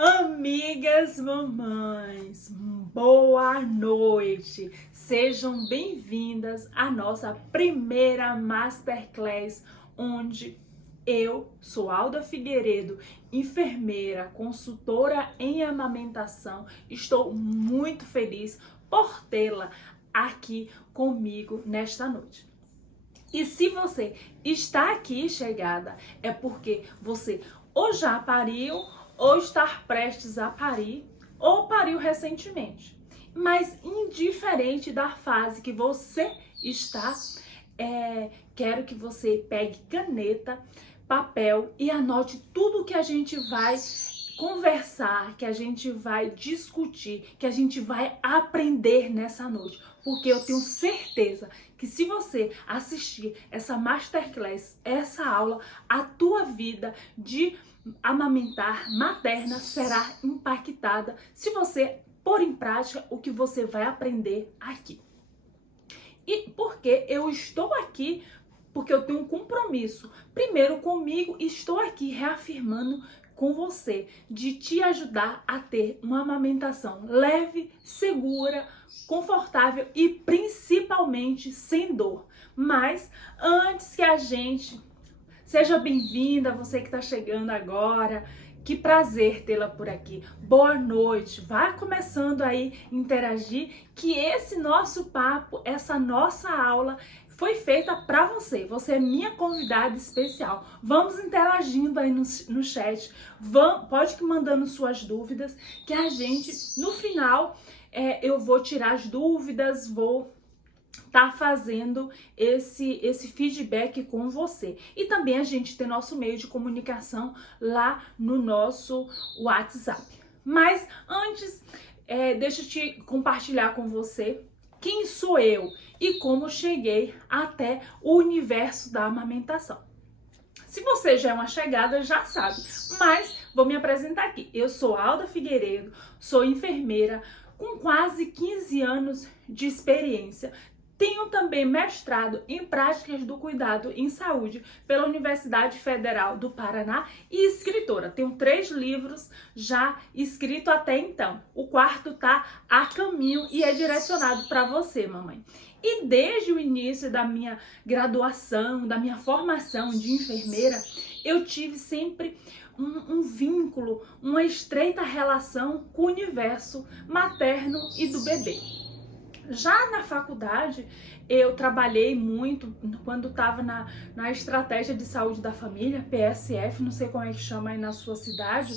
Amigas, mamães, boa noite! Sejam bem-vindas à nossa primeira Masterclass, onde eu sou Alda Figueiredo, enfermeira, consultora em amamentação. Estou muito feliz por tê-la aqui comigo nesta noite. E se você está aqui chegada, é porque você ou já pariu, ou estar prestes a parir, ou pariu recentemente. Mas indiferente da fase que você está, quero que você pegue caneta, papel e anote tudo que a gente vai conversar, que a gente vai discutir, que a gente vai aprender nessa noite. Porque eu tenho certeza que se você assistir essa Masterclass, essa aula, a tua vida de amamentar materna será impactada se você pôr em prática o que você vai aprender aqui. E porque eu estou aqui, porque eu tenho um compromisso, primeiro comigo, e estou aqui reafirmando com você, de te ajudar a ter uma amamentação leve, segura, confortável e principalmente sem dor. Mas antes que a gente... Seja bem-vinda, você que está chegando agora. Que prazer tê-la por aqui. Boa noite. Vai começando aí a interagir, que esse nosso papo, essa nossa aula foi feita para você. Você é minha convidada especial. Vamos interagindo aí no chat. Pode ir mandando suas dúvidas, que a gente, no final, eu vou tirar as dúvidas, vou tá fazendo esse feedback com você. E também a gente tem nosso meio de comunicação lá no nosso WhatsApp. Mas antes, deixa eu te compartilhar com você quem sou eu e como cheguei até o universo da amamentação. Se você já é uma chegada, já sabe, mas vou me apresentar aqui. Eu sou Alda Figueiredo, sou enfermeira com quase 15 anos de experiência. Tenho também mestrado em práticas do cuidado em saúde pela Universidade Federal do Paraná e escritora. Tenho 3 livros já escritos até então. O 4º está a caminho e é direcionado para você, mamãe. E desde o início da minha graduação, da minha formação de enfermeira, eu tive sempre um vínculo, uma estreita relação com o universo materno e do bebê. Já na faculdade, eu trabalhei muito quando estava na Estratégia de Saúde da Família, PSF, não sei como é que chama aí na sua cidade,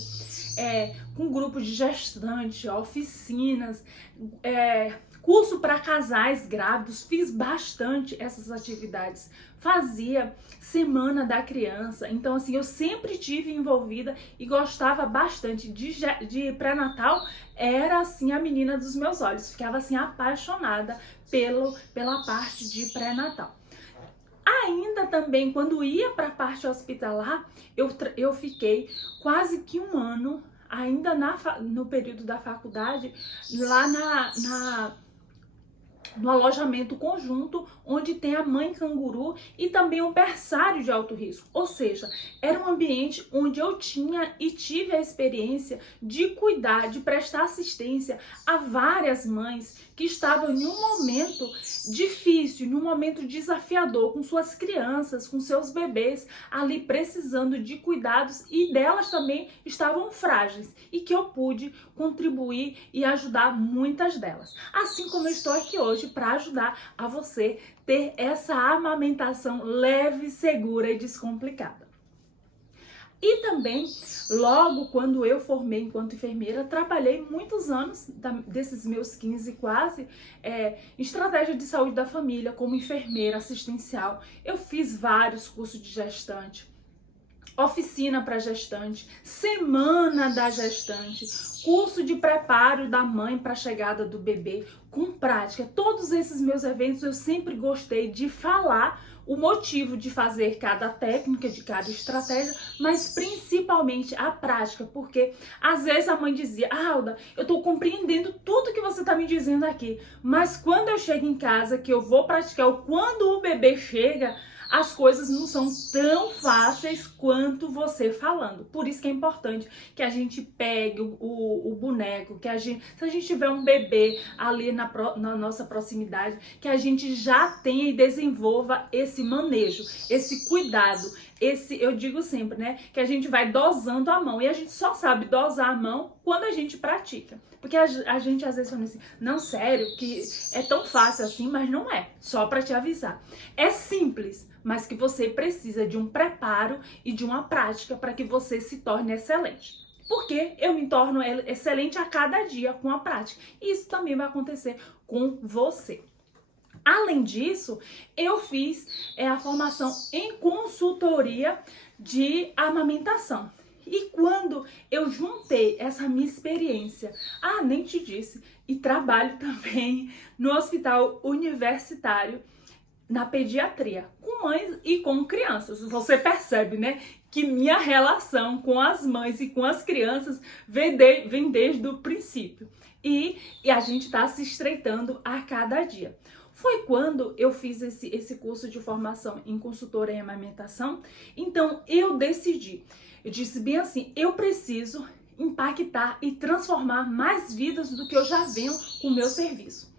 com grupos de gestante, oficinas, curso para casais grávidos, fiz bastante essas atividades. Fazia Semana da Criança, então assim, eu sempre tive envolvida e gostava bastante de pré-natal, era assim a menina dos meus olhos, ficava assim apaixonada pela parte de pré-natal. Ainda também, quando ia para a parte hospitalar, eu fiquei quase que um ano, ainda no período da faculdade, lá no alojamento conjunto, onde tem a mãe canguru e também um berçário de alto risco. Ou seja, era um ambiente onde eu tinha e tive a experiência de cuidar, de prestar assistência a várias mães que estavam em um momento difícil, em um momento desafiador, com suas crianças, com seus bebês ali precisando de cuidados, e delas também estavam frágeis, e que eu pude contribuir e ajudar muitas delas. Assim como eu estou aqui hoje para ajudar a você ter essa amamentação leve, segura e descomplicada. E também, logo quando eu formei enquanto enfermeira, trabalhei muitos anos, desses meus 15 quase, em estratégia de saúde da família, como enfermeira assistencial. Eu fiz vários cursos de gestante, oficina para gestante, semana da gestante, curso de preparo da mãe para a chegada do bebê, com prática. Todos esses meus eventos eu sempre gostei de falar o motivo de fazer cada técnica, de cada estratégia, mas principalmente a prática, porque às vezes a mãe dizia: Alda, eu tô compreendendo tudo que você tá me dizendo aqui, mas quando eu chego em casa, que eu vou praticar, ou quando o bebê chega, as coisas não são tão fáceis quanto você falando. Por isso que é importante que a gente pegue o boneco, se a gente tiver um bebê ali na nossa proximidade, que a gente já tenha e desenvolva esse manejo, esse cuidado, eu digo sempre, né, que a gente vai dosando a mão, e a gente só sabe dosar a mão quando a gente pratica. Porque a gente às vezes fala assim, não, sério, que é tão fácil assim, mas não é, só para te avisar. É simples, mas que você precisa de um preparo e de uma prática para que você se torne excelente. Porque eu me torno excelente a cada dia com a prática. E isso também vai acontecer com você. Além disso, eu fiz a formação em consultoria de amamentação. E quando eu juntei essa minha experiência, nem te disse, e trabalho também no hospital universitário, na pediatria, com mães e com crianças. Você percebe, né, que minha relação com as mães e com as crianças vem desde o princípio. E a gente está se estreitando a cada dia. Foi quando eu fiz esse curso de formação em consultora em amamentação, então eu decidi. Eu disse bem assim, eu preciso impactar e transformar mais vidas do que eu já venho com o meu serviço,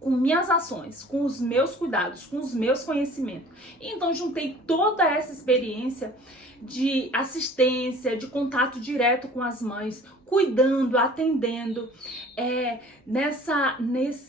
com minhas ações, com os meus cuidados, com os meus conhecimentos. Então juntei toda essa experiência de assistência, de contato direto com as mães, cuidando, atendendo,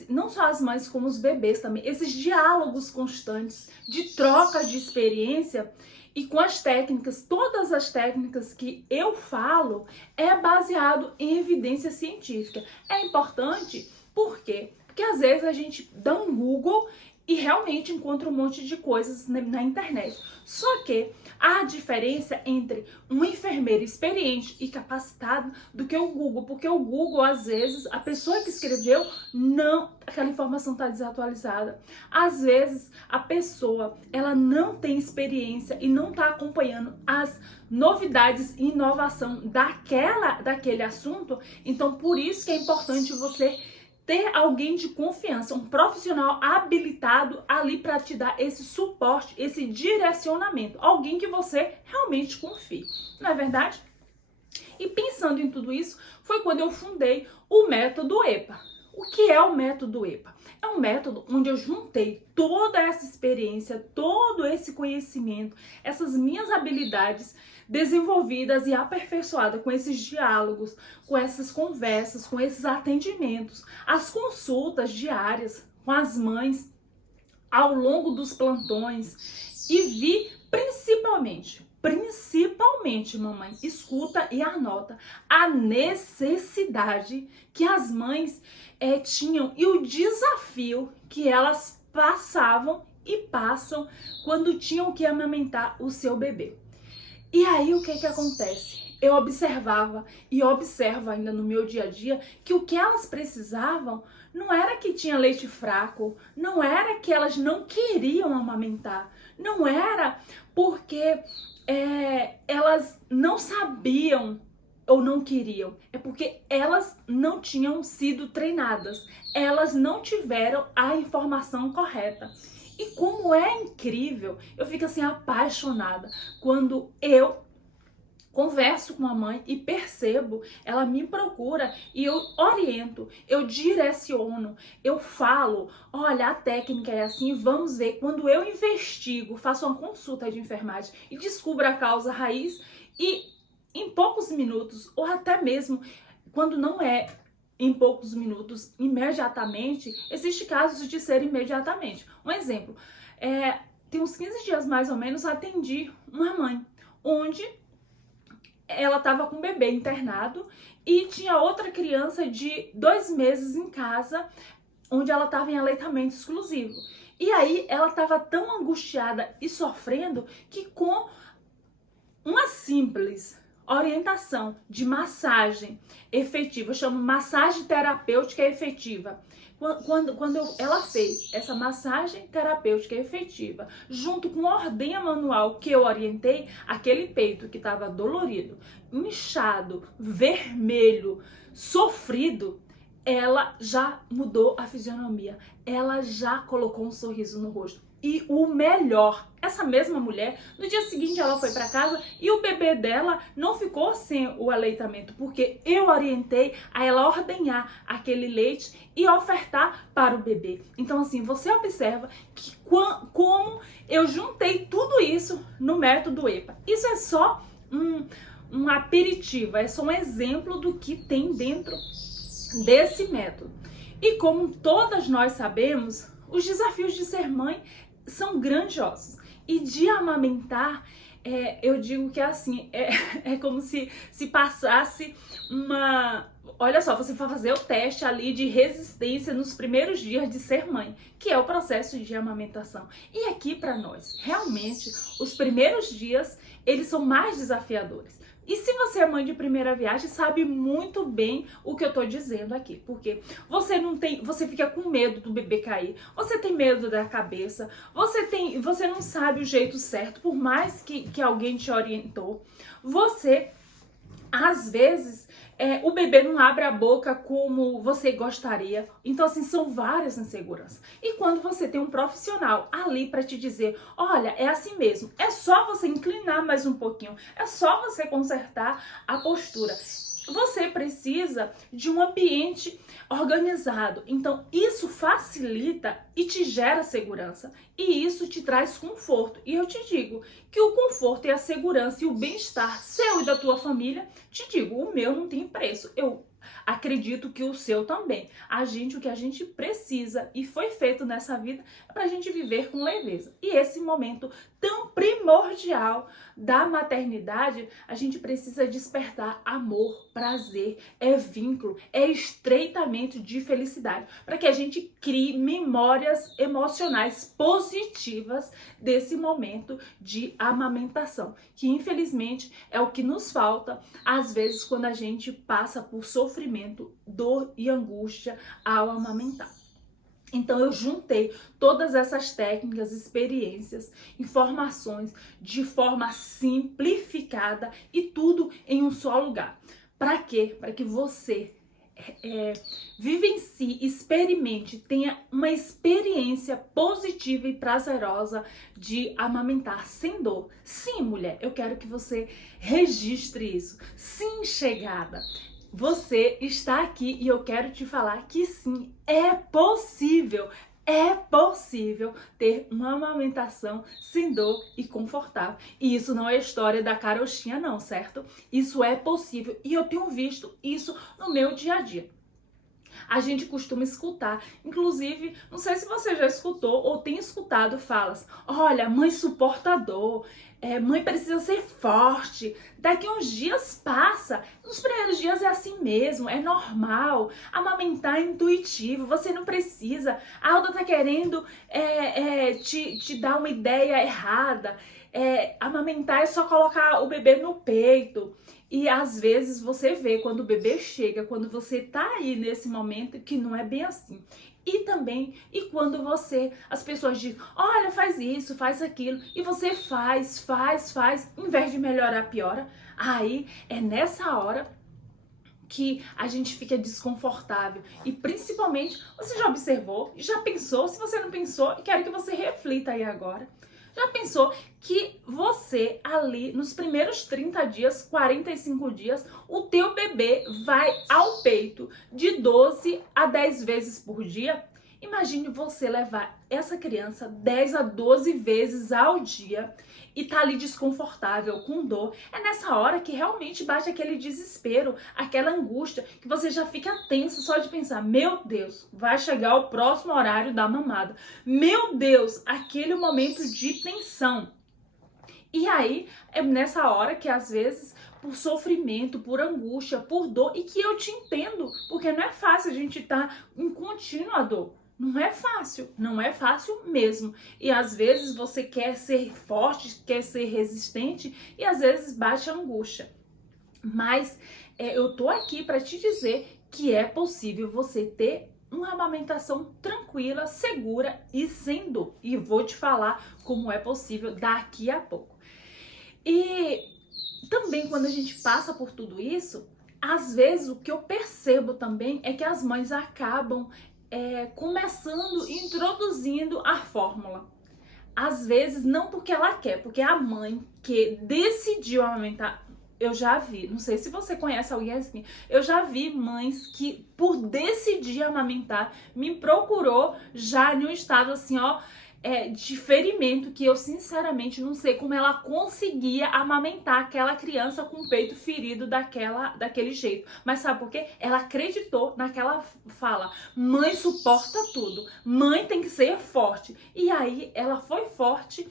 não só as mães como os bebês também, esses diálogos constantes de troca de experiência. E com as técnicas, todas as técnicas que eu falo é baseado em evidência científica. É importante, por quê? Porque às vezes a gente dá um Google e realmente encontra um monte de coisas na internet. Só que há diferença entre um enfermeiro experiente e capacitado do que o Google, porque o Google, às vezes, a pessoa que escreveu, aquela informação está desatualizada. Às vezes, a pessoa, ela não tem experiência e não está acompanhando as novidades e inovação daquele assunto. Então, por isso que é importante você ter alguém de confiança, um profissional habilitado ali para te dar esse suporte, esse direcionamento. Alguém que você realmente confie, não é verdade? E pensando em tudo isso, foi quando eu fundei o método EPA. O que é o método EPA? É um método onde eu juntei toda essa experiência, todo esse conhecimento, essas minhas habilidades desenvolvidas e aperfeiçoadas com esses diálogos, com essas conversas, com esses atendimentos, as consultas diárias com as mães ao longo dos plantões, e vi principalmente, mamãe, escuta e anota, a necessidade que as mães tinham e o desafio que elas passavam e passam quando tinham que amamentar o seu bebê. E aí o que acontece? Eu observava e observo ainda no meu dia a dia que o que elas precisavam não era que tinha leite fraco, não era que elas não queriam amamentar, não era porque elas não sabiam ou não queriam, é porque elas não tinham sido treinadas, elas não tiveram a informação correta. E como é incrível, eu fico assim apaixonada quando eu converso com a mãe e percebo, ela me procura e eu oriento, eu direciono, eu falo, olha, a técnica é assim, vamos ver. Quando eu investigo, faço uma consulta de enfermagem e descubro a causa raiz, e em poucos minutos, ou até mesmo quando não é em poucos minutos, imediatamente, existe casos de ser imediatamente. Um exemplo, tem uns 15 dias mais ou menos, atendi uma mãe, onde ela estava com um bebê internado e tinha outra criança de 2 meses em casa, onde ela estava em aleitamento exclusivo. E aí ela estava tão angustiada e sofrendo que, com uma simples orientação de massagem efetiva, eu chamo massagem terapêutica efetiva. Quando ela fez essa massagem terapêutica efetiva, junto com a ordenha manual que eu orientei, aquele peito que estava dolorido, inchado, vermelho, sofrido, ela já mudou a fisionomia, ela já colocou um sorriso no rosto. E o melhor, essa mesma mulher, no dia seguinte ela foi para casa e o bebê dela não ficou sem o aleitamento, porque eu orientei a ela ordenhar aquele leite e ofertar para o bebê. Então assim, você observa que como eu juntei tudo isso no método EPA. Isso é só um aperitivo, é só um exemplo do que tem dentro desse método. E como todas nós sabemos, os desafios de ser mãe são grandiosos. E de amamentar, eu digo que é assim, é como se passasse uma... Olha só, você vai fazer o teste ali de resistência nos primeiros dias de ser mãe, que é o processo de amamentação. E aqui para nós, realmente, os primeiros dias, eles são mais desafiadores. E se você é mãe de primeira viagem, sabe muito bem o que eu tô dizendo aqui, porque você fica com medo do bebê cair, você tem medo da cabeça, você não sabe o jeito certo, por mais que alguém te orientou, às vezes, o bebê não abre a boca como você gostaria. Então, assim, são várias inseguranças. E quando você tem um profissional ali para te dizer, olha, é assim mesmo, é só você inclinar mais um pouquinho, é só você consertar a postura. Você precisa de um ambiente organizado. Então, isso facilita e te gera segurança. E isso te traz conforto. E eu te digo que o conforto e a segurança e o bem-estar seu e da tua família, te digo, o meu não tem preço. Eu acredito que o seu também. O que a gente precisa e foi feito nessa vida é pra gente viver com leveza. E esse momento tão primordial da maternidade, a gente precisa despertar amor, prazer, vínculo, estreitamento de felicidade, para que a gente crie memórias emocionais positivas desse momento de amamentação, que infelizmente é o que nos falta às vezes quando a gente passa por sofrimento, dor e angústia ao amamentar. Então eu juntei todas essas técnicas, experiências, informações de forma simplificada e tudo em um só lugar. Para quê? Para que você vivencie, experimente, tenha uma experiência positiva e prazerosa de amamentar sem dor. Sim, mulher, eu quero que você registre isso. Sim, chegada. Você está aqui e eu quero te falar que sim, é possível ter uma amamentação sem dor e confortável. E isso não é história da carochinha não, certo? Isso é possível e eu tenho visto isso no meu dia a dia. A gente costuma escutar, inclusive, não sei se você já escutou ou tem escutado falas, olha, mãe suporta dor, mãe precisa ser forte, daqui uns dias passa, nos primeiros dias é assim mesmo, é normal, amamentar é intuitivo, você não precisa, a Alda tá querendo te dar uma ideia errada, amamentar é só colocar o bebê no peito. E às vezes você vê quando o bebê chega, quando você tá aí nesse momento, que não é bem assim. E também, quando as pessoas dizem, olha, faz isso, faz aquilo, e você faz, em vez de melhorar, piora. Aí é nessa hora que a gente fica desconfortável. E principalmente, você já observou, já pensou? Se você não pensou, quero que você reflita aí agora. Já pensou que você ali nos primeiros 30 dias, 45 dias, o teu bebê vai ao peito de 12 a 10 vezes por dia? Imagine você levar essa criança 10 a 12 vezes ao dia e tá ali desconfortável, com dor. É nessa hora que realmente bate aquele desespero, aquela angústia, que você já fica tenso só de pensar, meu Deus, vai chegar o próximo horário da mamada. Meu Deus, aquele momento de tensão. E aí, é nessa hora que às vezes, por sofrimento, por angústia, por dor, e que eu te entendo, porque não é fácil a gente estar em contínua dor. Não é fácil mesmo. E às vezes você quer ser forte, quer ser resistente e às vezes bate a angústia. Mas eu tô aqui para te dizer que é possível você ter uma amamentação tranquila, segura e sem dor. E vou te falar como é possível daqui a pouco. E também quando a gente passa por tudo isso, às vezes o que eu percebo também é que as mães acabam começando, introduzindo a fórmula. Às vezes não porque ela quer, porque a mãe que decidiu amamentar. Eu já vi, não sei se você conhece alguém assim, eu já vi mães que por decidir amamentar me procurou já em um estado assim, ó, de ferimento, que eu sinceramente não sei como ela conseguia amamentar aquela criança com o peito ferido daquele jeito. Mas sabe por quê? Ela acreditou naquela fala: mãe suporta tudo, mãe tem que ser forte. E aí ela foi forte,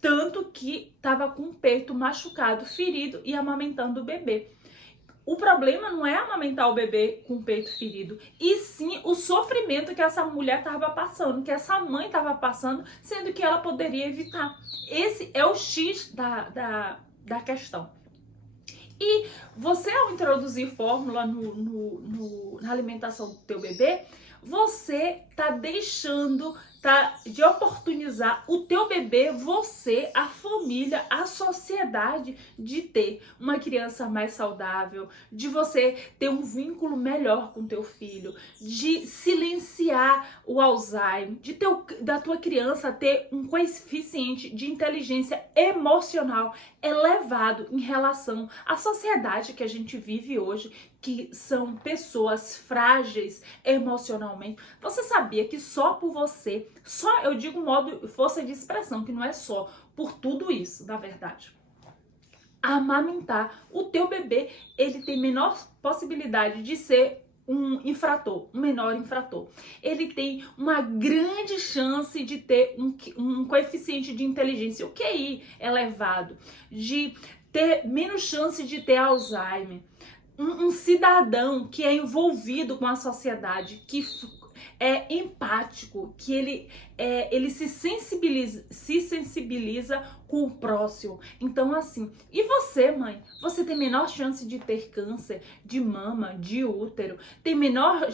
tanto que estava com o peito machucado, ferido e amamentando o bebê. O problema não é amamentar o bebê com o peito ferido, e sim o sofrimento que essa mulher estava passando, que essa mãe estava passando, sendo que ela poderia evitar. Esse é o X da questão. E você, ao introduzir fórmula na alimentação do teu bebê, você tá deixando de oportunizar o teu bebê, você, a família, a sociedade, de ter uma criança mais saudável, de você ter um vínculo melhor com teu filho, de silenciar o Alzheimer, da tua criança ter um coeficiente de inteligência emocional elevado em relação à sociedade que a gente vive hoje, que são pessoas frágeis emocionalmente. Você sabia que só por você, eu digo modo força de expressão, que não é só por tudo isso, na verdade, amamentar o teu bebê, ele tem menor possibilidade de ser um menor infrator. Ele tem uma grande chance de ter um coeficiente de inteligência, o QI elevado, de ter menos chance de ter Alzheimer. Um cidadão que é envolvido com a sociedade, que é empático, que ele se sensibiliza com o próximo. Então, assim, e você, mãe? Você tem menor chance de ter câncer de mama, de útero, tem menor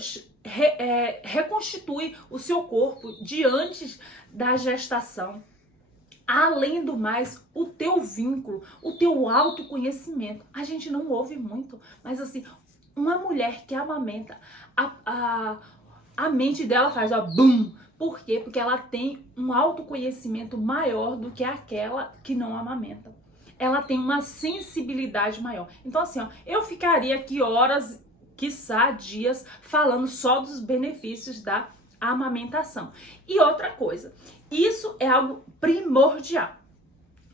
reconstitui o seu corpo de antes da gestação. Além do mais, o teu vínculo, o teu autoconhecimento. A gente não ouve muito, mas assim, uma mulher que amamenta, a mente dela faz ó, bum. Por quê? Porque ela tem um autoconhecimento maior do que aquela que não amamenta. Ela tem uma sensibilidade maior. Então assim, ó, eu ficaria aqui horas, quiçá dias, falando só dos benefícios da amamentação. E outra coisa, isso é algo primordial.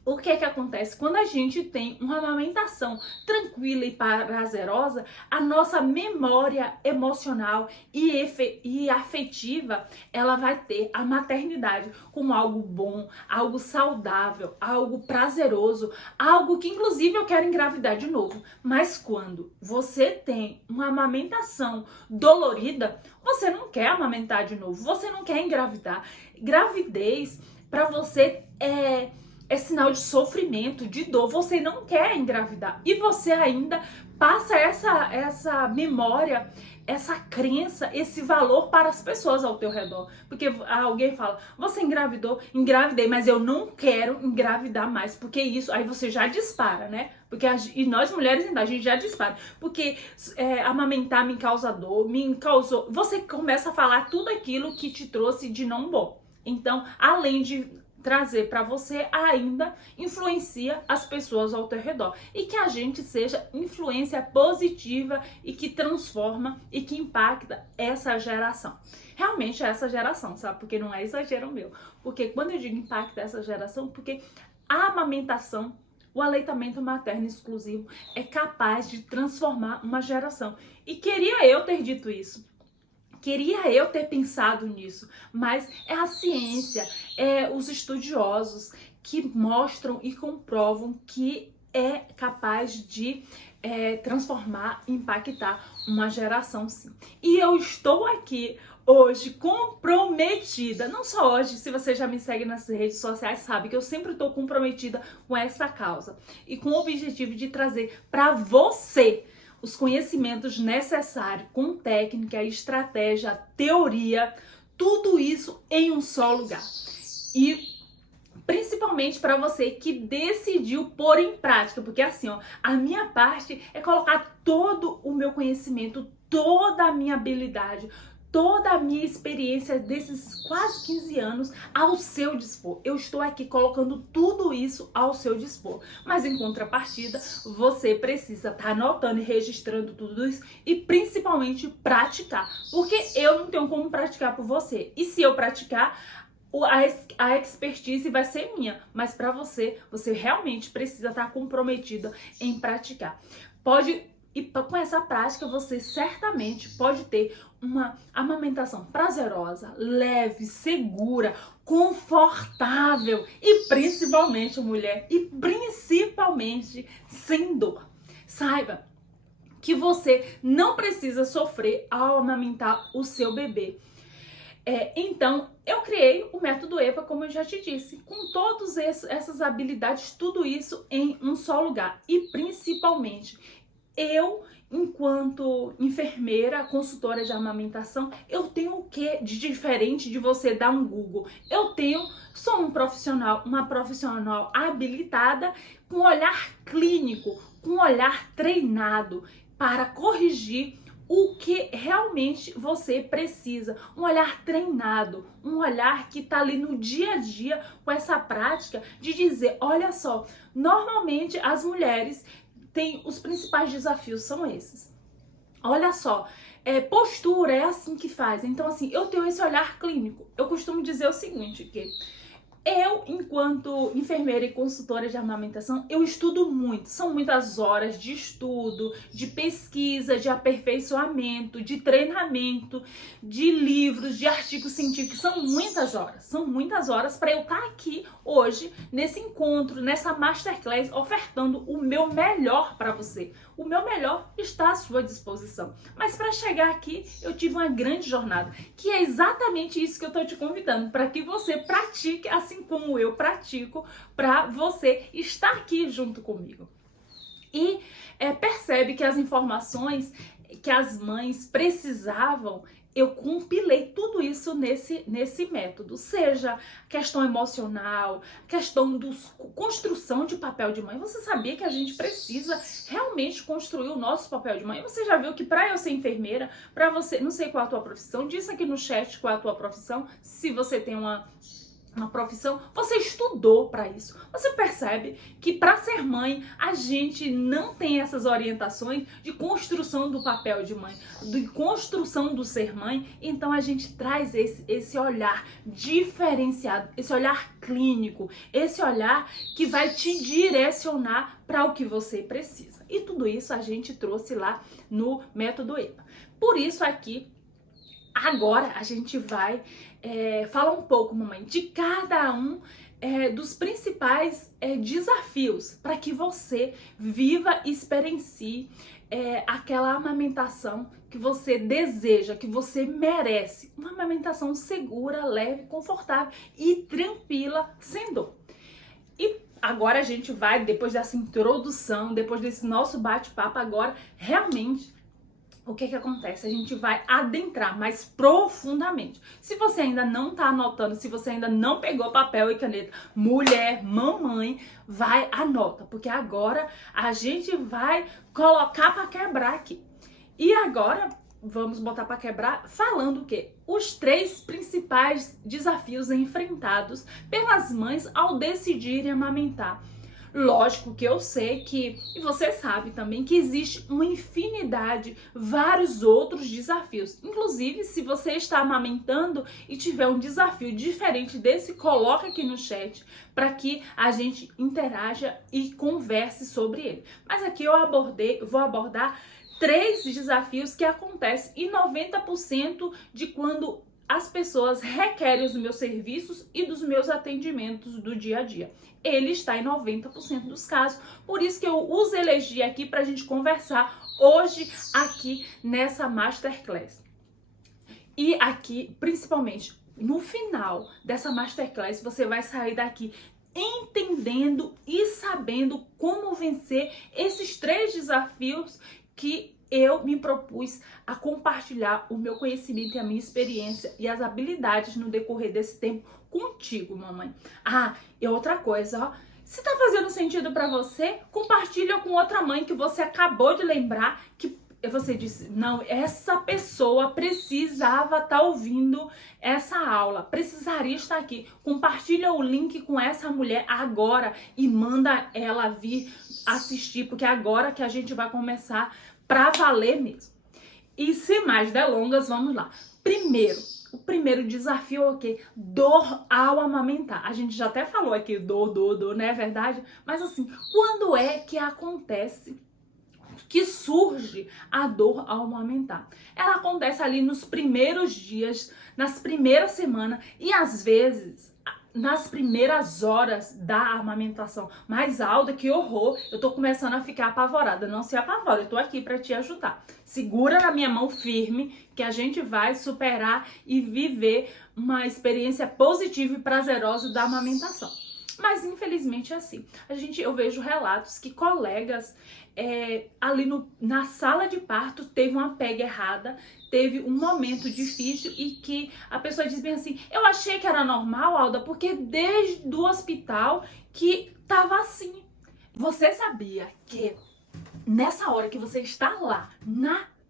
O que é que acontece? Quando a gente tem uma amamentação tranquila e prazerosa, a nossa memória emocional e afetiva, ela vai ter a maternidade como algo bom, algo saudável, algo prazeroso, algo que inclusive eu quero engravidar de novo. Mas quando você tem uma amamentação dolorida, você não quer amamentar de novo, você não quer engravidar. Gravidez, para você, é sinal de sofrimento, de dor, você não quer engravidar. E você ainda passa essa memória, essa crença, esse valor para as pessoas ao teu redor. Porque alguém fala, você engravidou? Engravidei, mas eu não quero engravidar mais, porque isso, aí você já dispara, né? E nós mulheres ainda, a gente já dispara. Porque amamentar me causa dor, me causou... Você começa a falar tudo aquilo que te trouxe de não bom. Então, além de trazer para você, ainda influencia as pessoas ao teu redor. E que a gente seja influência positiva e que transforma e que impacta essa geração. Realmente é essa geração, sabe? Porque não é exagero meu. Porque quando eu digo impacta essa geração, porque a amamentação, o aleitamento materno exclusivo é capaz de transformar uma geração. E queria eu ter dito isso. Queria eu ter pensado nisso, mas é a ciência, os estudiosos que mostram e comprovam que é capaz de transformar, impactar uma geração, sim. E eu estou aqui hoje comprometida, não só hoje, se você já me segue nas redes sociais, sabe que eu sempre estou comprometida com essa causa e com o objetivo de trazer para você os conhecimentos necessários, com técnica, estratégia, teoria, tudo isso em um só lugar. E Principalmente para você que decidiu pôr em prática, porque assim, ó, a minha parte é colocar todo o meu conhecimento, toda a minha habilidade, toda a minha experiência desses quase 15 anos ao seu dispor. Eu estou aqui colocando tudo isso ao seu dispor. Mas em contrapartida, você precisa estar anotando e registrando tudo isso e principalmente praticar. Porque eu não tenho como praticar por você. E se eu praticar, a expertise vai ser minha, mas para você realmente precisa estar comprometida em praticar. E com essa prática você certamente pode ter uma amamentação prazerosa, leve, segura, confortável e principalmente, mulher, e principalmente sem dor. Saiba que você não precisa sofrer ao amamentar o seu bebê. Então, eu criei o método EPA, como eu já te disse, com todas essas habilidades, tudo isso em um só lugar. E principalmente, eu, enquanto enfermeira, consultora de amamentação, eu tenho o que de diferente de você dar um Google? Sou uma profissional habilitada, com olhar clínico, com olhar treinado para corrigir o que realmente você precisa. Um olhar treinado, um olhar que tá ali no dia a dia com essa prática de dizer, olha só, normalmente as mulheres têm os principais desafios são esses. Olha só, postura é assim que faz. Então assim, eu tenho esse olhar clínico. Eu costumo dizer o seguinte, que eu, enquanto enfermeira e consultora de amamentação, eu estudo muito. São muitas horas de estudo, de pesquisa, de aperfeiçoamento, de treinamento, de livros, de artigos científicos. São muitas horas para eu estar aqui hoje, nesse encontro, nessa masterclass, ofertando o meu melhor para você. O meu melhor está à sua disposição. Mas para chegar aqui, eu tive uma grande jornada, que é exatamente isso que eu estou te convidando, para que você pratique assim como eu pratico, para você estar aqui junto comigo. E percebe que as informações que as mães precisavam, eu compilei tudo isso nesse método, seja questão emocional, questão de construção de papel de mãe. Você sabia que a gente precisa realmente construir o nosso papel de mãe? Você já viu que para eu ser enfermeira, para você, não sei qual é a tua profissão, diz aqui no chat qual é a tua profissão, se você tem uma profissão, você estudou para isso. Você percebe que para ser mãe, a gente não tem essas orientações de construção do papel de mãe, de construção do ser mãe, então a gente traz esse olhar diferenciado, esse olhar clínico, esse olhar que vai te direcionar para o que você precisa. E tudo isso a gente trouxe lá no método EPA. Por isso aqui, agora a gente vai falar um pouco, mamãe, de cada um dos principais desafios para que você viva e experiencie aquela amamentação que você deseja, que você merece. Uma amamentação segura, leve, confortável e tranquila, sem dor. E agora a gente vai, depois dessa introdução, depois desse nosso bate-papo, agora realmente o que acontece? A gente vai adentrar mais profundamente. Se você ainda não tá anotando, se você ainda não pegou papel e caneta, mulher, mamãe, vai, anota, porque agora a gente vai colocar para quebrar aqui. E agora vamos botar para quebrar falando o quê? Os 3 principais desafios enfrentados pelas mães ao decidirem amamentar. Lógico que eu sei que, e você sabe também, que existe uma infinidade, vários outros desafios. Inclusive, se você está amamentando e tiver um desafio diferente desse, coloca aqui no chat para que a gente interaja e converse sobre ele. Mas aqui eu vou abordar 3 desafios que acontecem em 90% de quando as pessoas requerem os meus serviços e dos meus atendimentos do dia a dia. Ele está em 90% dos casos, por isso que eu os elegi aqui para a gente conversar hoje aqui nessa Masterclass. E aqui, principalmente, no final dessa Masterclass, você vai sair daqui entendendo e sabendo como vencer esses 3 desafios que eu me propus a compartilhar o meu conhecimento e a minha experiência e as habilidades no decorrer desse tempo contigo, mamãe. Ah, e outra coisa, ó. Se tá fazendo sentido pra você, compartilha com outra mãe que você acabou de lembrar que você disse, não, essa pessoa precisava estar ouvindo essa aula, precisaria estar aqui. Compartilha o link com essa mulher agora e manda ela vir assistir, porque é agora que a gente vai começar pra valer mesmo. E sem mais delongas, vamos lá. O primeiro desafio é o quê? Dor ao amamentar. A gente já até falou aqui dor, não é verdade? Mas assim, quando é que acontece que surge a dor ao amamentar? Ela acontece ali nos primeiros dias, nas primeiras semanas e às vezes nas primeiras horas da amamentação. Mas, Alda, que horror, eu tô começando a ficar apavorada. Não se apavora, eu tô aqui pra te ajudar. Segura na minha mão firme que a gente vai superar e viver uma experiência positiva e prazerosa da amamentação. Mas infelizmente é assim. Eu vejo relatos que colegas ali na sala de parto teve uma pega errada, teve um momento difícil e que a pessoa diz bem assim, eu achei que era normal, Alda, porque desde o hospital que tava assim. Você sabia que nessa hora que você está lá,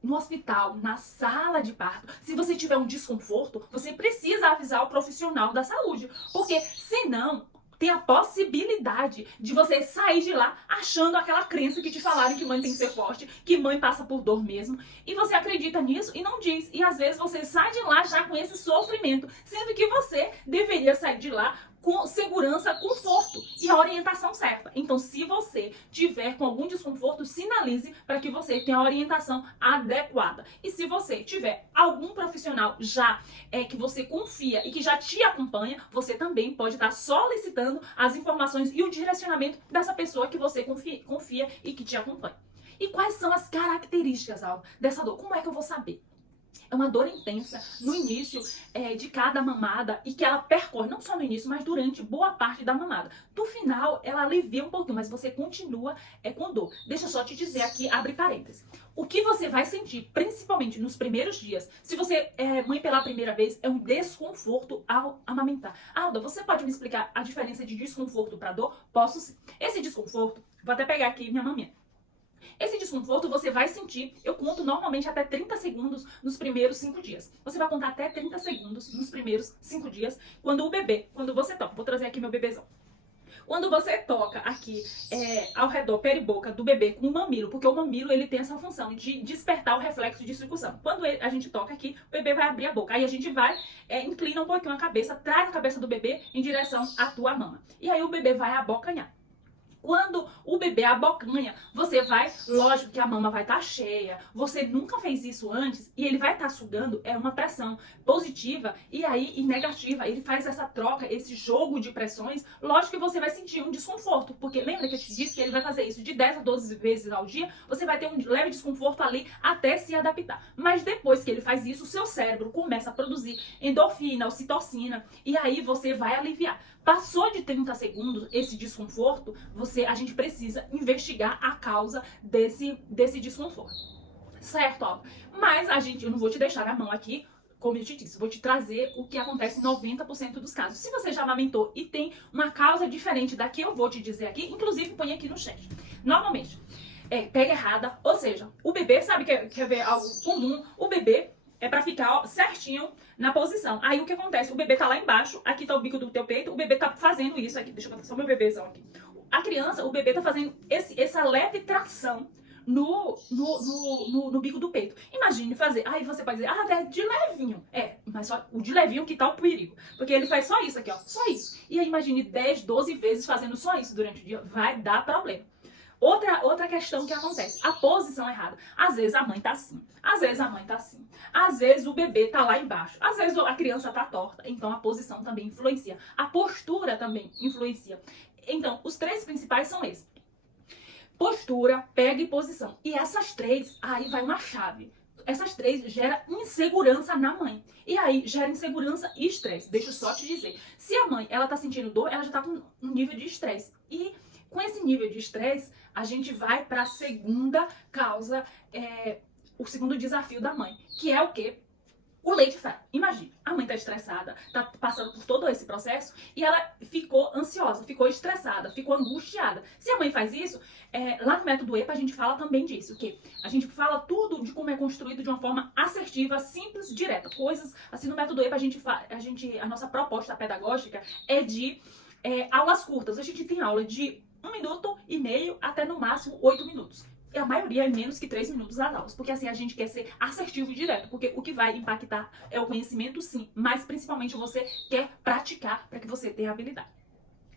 no hospital, na sala de parto, se você tiver um desconforto, você precisa avisar o profissional da saúde, porque senão tem a possibilidade de você sair de lá achando aquela crença que te falaram que mãe tem que ser forte, que mãe passa por dor mesmo, e você acredita nisso e não diz. E às vezes você sai de lá já com esse sofrimento, sendo que você deveria sair de lá com segurança, conforto e a orientação certa. Então, se você tiver com algum desconforto, sinalize para que você tenha a orientação adequada. E se você tiver algum profissional já que você confia e que já te acompanha, você também pode estar solicitando as informações e o direcionamento dessa pessoa que você confia e que te acompanha. E quais são as características, Alva, dessa dor? Como é que eu vou saber? É uma dor intensa no início de cada mamada e que ela percorre, não só no início, mas durante boa parte da mamada. No final, ela alivia um pouquinho, mas você continua com dor. Deixa eu só te dizer aqui, abre parênteses. O que você vai sentir, principalmente nos primeiros dias, se você é mãe pela primeira vez, é um desconforto ao amamentar. Alda, você pode me explicar a diferença de desconforto para dor? Posso sim. Esse desconforto, vou até pegar aqui minha maminha. Esse desconforto você vai sentir, eu conto normalmente até 30 segundos nos primeiros 5 dias. Você vai contar até 30 segundos nos primeiros 5 dias quando você toca. Vou trazer aqui meu bebezão. Quando você toca aqui ao redor periboca do bebê com o mamilo, porque o mamilo ele tem essa função de despertar o reflexo de sucção. Quando a gente toca aqui, o bebê vai abrir a boca. Aí a gente vai, inclina um pouquinho a cabeça, traz a cabeça do bebê em direção à tua mama. E aí o bebê vai abocanhar. Quando o bebê abocanha, você vai, lógico que a mama vai estar cheia, você nunca fez isso antes e ele vai estar sugando, uma pressão positiva e negativa, ele faz essa troca, esse jogo de pressões, lógico que você vai sentir um desconforto, porque lembra que eu te disse que ele vai fazer isso de 10 a 12 vezes ao dia, você vai ter um leve desconforto ali até se adaptar, mas depois que ele faz isso, o seu cérebro começa a produzir endorfina, ocitocina e aí você vai aliviar. Passou de 30 segundos esse desconforto, a gente precisa investigar a causa desse desconforto. Certo, ó. Mas eu não vou te deixar na mão aqui, como eu te disse, vou te trazer o que acontece em 90% dos casos. Se você já amamentou e tem uma causa diferente da que eu vou te dizer aqui, inclusive põe aqui no chat. Normalmente, pega errada, ou seja, o bebê, sabe que quer ver algo comum, o bebê é pra ficar certinho na posição. Aí o que acontece? O bebê tá lá embaixo, aqui tá o bico do teu peito, o bebê tá fazendo isso aqui. Deixa eu botar só meu bebêzão aqui. A criança, o bebê tá fazendo essa leve tração no bico do peito. Imagine fazer. Aí você pode dizer, até de levinho. Mas só o de levinho que tá o perigo. Porque ele faz só isso aqui, ó. Só isso. E aí imagine 10, 12 vezes fazendo só isso durante o dia. Vai dar problema. Outra questão que acontece, a posição errada. Às vezes a mãe tá assim, às vezes a mãe tá assim, às vezes o bebê tá lá embaixo, às vezes a criança tá torta, então a posição também influencia, a postura também influencia. Então, os 3 principais são esses: postura, pega e posição. E essas 3, aí vai uma chave. Essas 3 geram insegurança na mãe. E aí gera insegurança e estresse. Deixa eu só te dizer, se a mãe ela tá sentindo dor, ela já tá com um nível de estresse. E com esse nível de estresse, a gente vai para a segunda causa o segundo desafio da mãe, que é o quê? O leite fraco. Imagina, a mãe tá estressada, tá passando por todo esse processo e ela ficou ansiosa, ficou estressada, ficou angustiada. Se a mãe faz isso, lá no método EPA a gente fala também disso, que a gente fala tudo de como é construído de uma forma assertiva, simples, direta. Coisas assim, no método EPA a nossa proposta pedagógica é de aulas curtas. A gente tem aula de 1,5 minuto até no máximo 8 minutos. E a maioria é menos que 3 minutos nas aulas, porque assim a gente quer ser assertivo e direto, porque o que vai impactar é o conhecimento, sim, mas principalmente você quer praticar para que você tenha habilidade.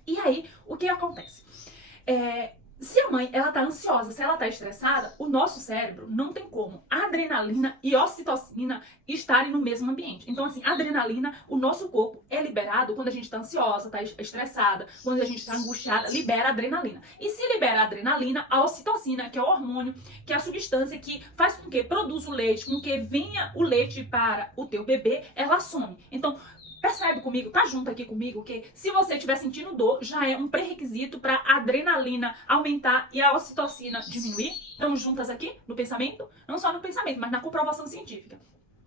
E aí, o que acontece? Se a mãe ela tá ansiosa, se ela tá estressada, o nosso cérebro não tem como adrenalina e ocitocina estarem no mesmo ambiente. Então, assim, adrenalina, o nosso corpo é liberado quando a gente tá ansiosa, tá estressada, quando a gente tá angustiada, libera adrenalina. E se libera adrenalina, a ocitocina, que é o hormônio, que é a substância que faz com que produza o leite, com que venha o leite para o teu bebê, ela some. Então, percebe comigo, tá junto aqui comigo, que se você estiver sentindo dor, já é um pré-requisito para a adrenalina aumentar e a ocitocina diminuir. Estamos juntas aqui no pensamento? Não só no pensamento, mas na comprovação científica.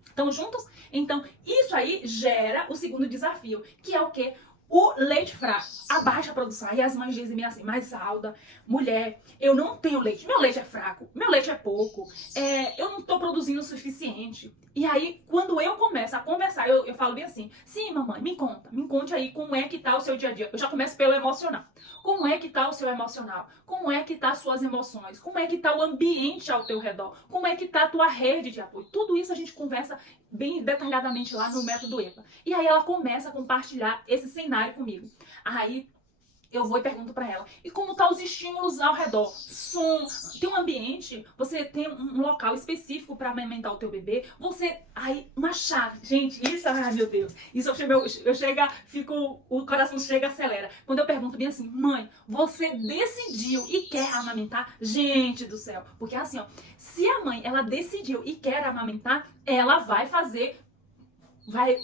Estamos juntos? Então, isso aí gera o segundo desafio, que é o quê? O leite fraco, a baixa produção. Aí as mães dizem assim, mas Alda, mulher, eu não tenho leite, meu leite é fraco, meu leite é pouco, eu não tô produzindo o suficiente. E aí, quando eu começo a conversar, eu falo bem assim, sim, mamãe, me conte aí como é que tá o seu dia a dia. Eu já começo pelo emocional. Como é que tá o seu emocional? Como é que tá as suas emoções? Como é que tá o ambiente ao teu redor? Como é que tá a tua rede de apoio? Tudo isso a gente conversa bem detalhadamente lá no método EPA. E aí ela começa a compartilhar esse cenário comigo. Aí eu vou e pergunto pra ela, e como tá os estímulos ao redor? Som, tem um ambiente, você tem um local específico pra amamentar o teu bebê, aí, uma chave, gente, isso, ai meu Deus, isso o coração chega, acelera, quando eu pergunto bem assim, mãe, você decidiu e quer amamentar? Gente do céu, porque assim, ó, se a mãe, ela decidiu e quer amamentar, ela vai fazer,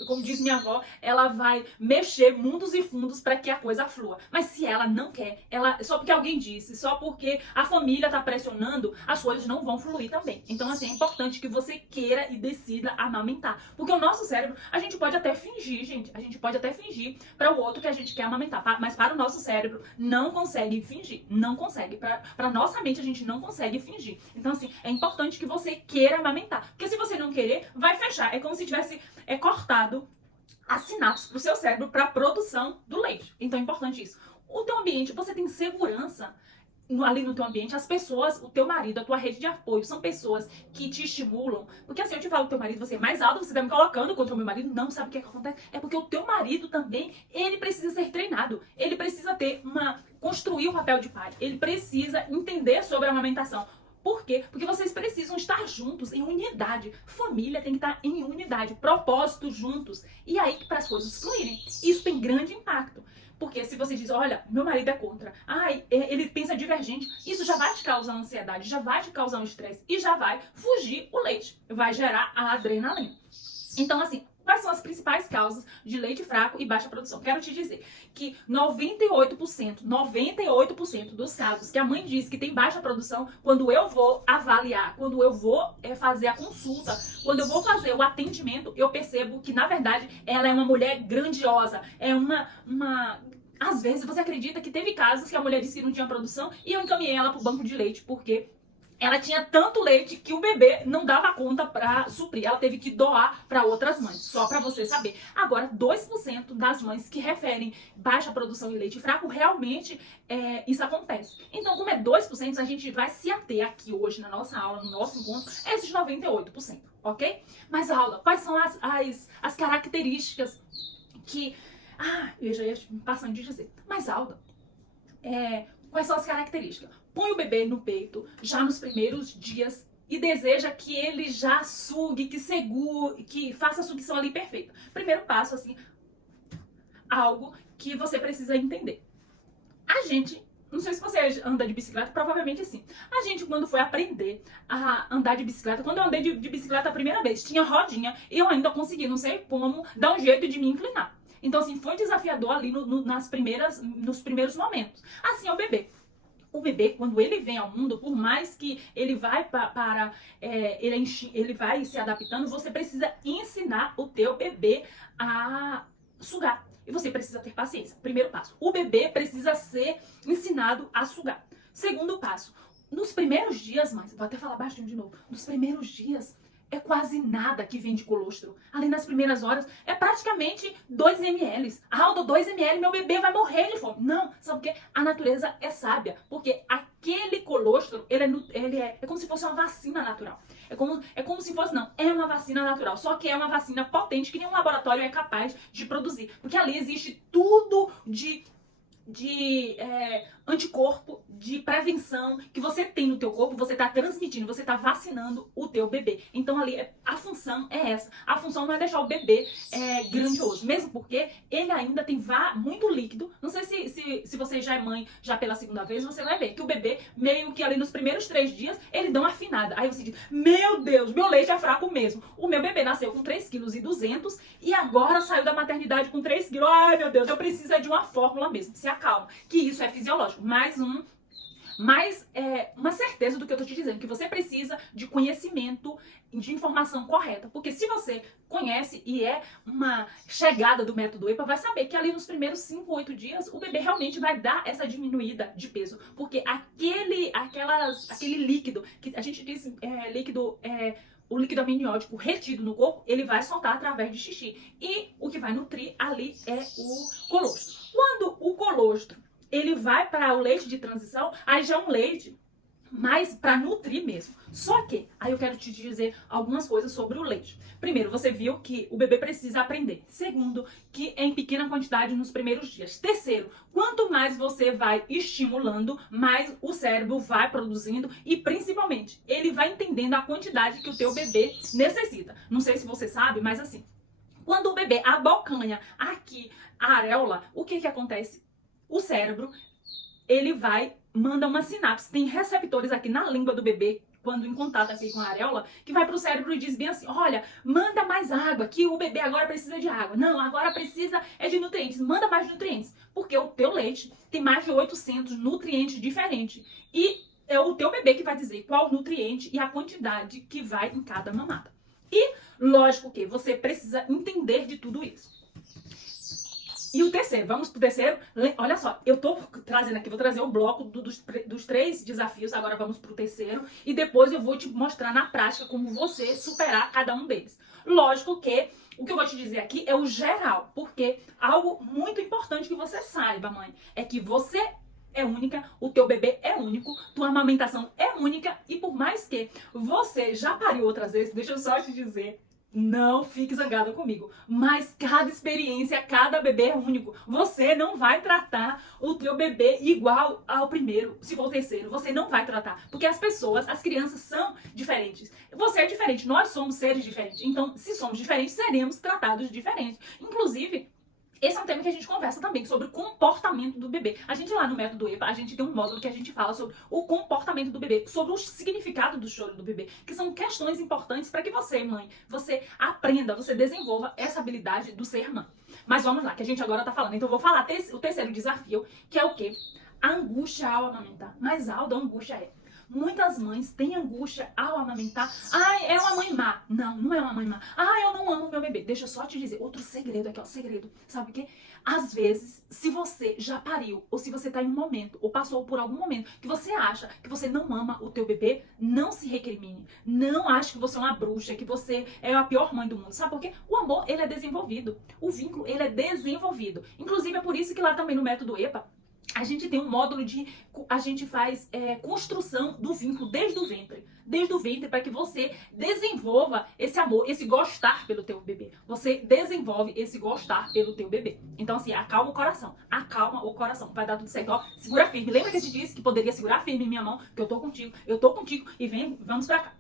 como diz minha avó, ela vai mexer mundos e fundos para que a coisa flua. Mas se ela não quer, só porque alguém disse, só porque a família tá pressionando, as coisas não vão fluir também. Então, assim, é importante que você queira e decida amamentar. Porque o nosso cérebro, a gente pode até fingir, gente, a gente pode até fingir para o outro que a gente quer amamentar, mas para o nosso cérebro não consegue fingir, não consegue. Para nossa mente a gente não consegue fingir. Então, assim, é importante que você queira amamentar. Porque se você não querer, vai fechar. É como se tivesse cortado as sinapses pro seu cérebro para a produção do leite. Então é importante isso. O teu ambiente, você tem segurança ali no teu ambiente, as pessoas, o teu marido, a tua rede de apoio, são pessoas que te estimulam. Porque assim, eu te falo, o teu marido, você é mais alto, você tá me colocando contra o meu marido, não sabe o que acontece? É porque o teu marido também, ele precisa ser treinado, ele precisa construir o papel de pai, ele precisa entender sobre a amamentação. Por quê? Porque vocês precisam estar juntos, em unidade. Família tem que estar em unidade, propósito juntos. E aí, para as coisas fluírem, isso tem grande impacto. Porque se você diz, olha, meu marido é contra, ele pensa divergente, isso já vai te causar ansiedade, já vai te causar um estresse e já vai fugir o leite, vai gerar a adrenalina. Então, assim, quais são as principais causas de leite fraco e baixa produção? Quero te dizer que 98% dos casos que a mãe diz que tem baixa produção, quando eu vou avaliar, quando eu vou fazer a consulta, quando eu vou fazer o atendimento, eu percebo que, na verdade, ela é uma mulher grandiosa, Às vezes você acredita que teve casos que a mulher disse que não tinha produção e eu encaminhei ela pro banco de leite, porque ela tinha tanto leite que o bebê não dava conta para suprir. Ela teve que doar para outras mães, só para você saber. Agora, 2% das mães que referem baixa produção e leite fraco, realmente isso acontece. Então, como é 2%, a gente vai se ater aqui hoje na nossa aula, no nosso encontro, a esses 98%, ok? Mas, Alda, quais são as características que... eu já ia passando de dizer. Mas, Alda, quais são as características? Põe o bebê no peito já nos primeiros dias e deseja que ele já sugue, que segure, que faça a sucção ali perfeita. Primeiro passo, assim, algo que você precisa entender. A gente, não sei se você anda de bicicleta, provavelmente sim. A gente, quando foi aprender a andar de bicicleta, quando eu andei de bicicleta a primeira vez, tinha rodinha e eu ainda consegui, não sei como, dar um jeito de me inclinar. Então, assim, foi desafiador ali nos primeiros momentos. Assim é o bebê. o bebê, quando ele vem ao mundo, por mais que ele vai ele vai se adaptando, você precisa ensinar o teu bebê a sugar. E você precisa ter paciência. Primeiro passo, o bebê precisa ser ensinado a sugar. Segundo passo, nos primeiros dias, mas vou até falar baixinho de novo, nos primeiros dias é quase nada que vem de colostro. Ali nas primeiras horas é praticamente 2 ml. Aldo, 2 ml, meu bebê vai morrer de fome. Não, sabe o quê? A natureza é sábia, porque aquele colostro, ele é como se fosse uma vacina natural. É como se fosse, não, é uma vacina natural, só que é uma vacina potente que nenhum laboratório é capaz de produzir. Porque ali existe tudo de anticorpo, de prevenção que você tem no teu corpo, você está transmitindo, você está vacinando o teu bebê. Então ali a função é essa. A função não é deixar o bebê grandioso, mesmo porque ele ainda tem muito líquido. Não sei se você já é mãe já pela segunda vez, você vai ver que o bebê meio que ali nos primeiros 3 dias ele dá uma afinada. Aí você diz, meu Deus, meu leite é fraco mesmo. O meu bebê nasceu com 3,2 kg e agora saiu da maternidade com 3 kg. Ai meu Deus, eu preciso de uma fórmula mesmo. Se acalma, que isso é fisiológico. Mais uma certeza do que eu tô te dizendo, que você precisa de conhecimento, de informação correta. Porque se você conhece e é uma chegada do método EPA, vai saber que ali nos primeiros 5, 8 dias o bebê realmente vai dar essa diminuída de peso. Porque aquele líquido, que a gente diz o líquido amniótico retido no corpo, ele vai soltar através de xixi. E o que vai nutrir ali é o colostro. Quando o colostro ele vai para o leite de transição, aí já é um leite mais para nutrir mesmo. Só que, aí eu quero te dizer algumas coisas sobre o leite. Primeiro, você viu que o bebê precisa aprender. Segundo, que é em pequena quantidade nos primeiros dias. Terceiro, quanto mais você vai estimulando, mais o cérebro vai produzindo e, principalmente, ele vai entendendo a quantidade que o teu bebê necessita. Não sei se você sabe, mas assim, quando o bebê abocanha aqui a areola, o que acontece? O cérebro, ele manda uma sinapse. Tem receptores aqui na língua do bebê, quando em contato aqui com a areola, que vai pro cérebro e diz bem assim, olha, manda mais água, que o bebê agora precisa de água. Não, agora precisa de nutrientes, manda mais nutrientes. Porque o teu leite tem mais de 800 nutrientes diferentes. E é o teu bebê que vai dizer qual nutriente e a quantidade que vai em cada mamada. E, lógico que você precisa entender de tudo isso. E o terceiro, vamos pro terceiro. Olha só, eu tô trazendo aqui, vou trazer o bloco dos 3 desafios, agora vamos pro terceiro. E depois eu vou te mostrar na prática como você superar cada um deles. Lógico que o que eu vou te dizer aqui é o geral, porque algo muito importante que você saiba, mãe, é que você é única, o teu bebê é único, tua amamentação é única e por mais que você já pariu outras vezes, deixa eu só te dizer, não fique zangada comigo, mas cada experiência, cada bebê é único. Você não vai tratar o teu bebê igual ao primeiro, se for o terceiro. Você não vai tratar, porque as crianças são diferentes. Você é diferente, nós somos seres diferentes. Então, se somos diferentes, seremos tratados diferentes. Inclusive, esse é um tema que a gente conversa também, sobre o comportamento do bebê. A gente lá no método EPA, a gente tem um módulo que a gente fala sobre o comportamento do bebê, sobre o significado do choro do bebê, que são questões importantes para que você, mãe, você aprenda, você desenvolva essa habilidade do ser mãe. Mas vamos lá, que a gente agora tá falando. Então eu vou falar o terceiro desafio, que é o quê? A angústia ao amamentar. Mas Alda, a angústia é... Muitas mães têm angústia ao amamentar. Ai, é uma mãe má. Não, não é uma mãe má. Ai, eu não amo meu bebê. Deixa eu só te dizer outro segredo aqui, ó. Segredo. Sabe o quê? Às vezes, se você já pariu, ou se você tá em um momento, ou passou por algum momento, que você acha que você não ama o teu bebê, não se recrimine. Não ache que você é uma bruxa, que você é a pior mãe do mundo. Sabe por quê? O amor, ele é desenvolvido. O vínculo, ele é desenvolvido. Inclusive, é por isso que lá também no método EPA, a gente tem um módulo a gente faz construção do vínculo desde o ventre. Desde o ventre, para que você desenvolva esse amor, esse gostar pelo teu bebê. Você desenvolve esse gostar pelo teu bebê. Então assim, acalma o coração. Acalma o coração. Vai dar tudo certo. Ó, segura firme. Lembra que eu te disse que poderia segurar firme em minha mão? Que eu tô contigo e vamos pra cá.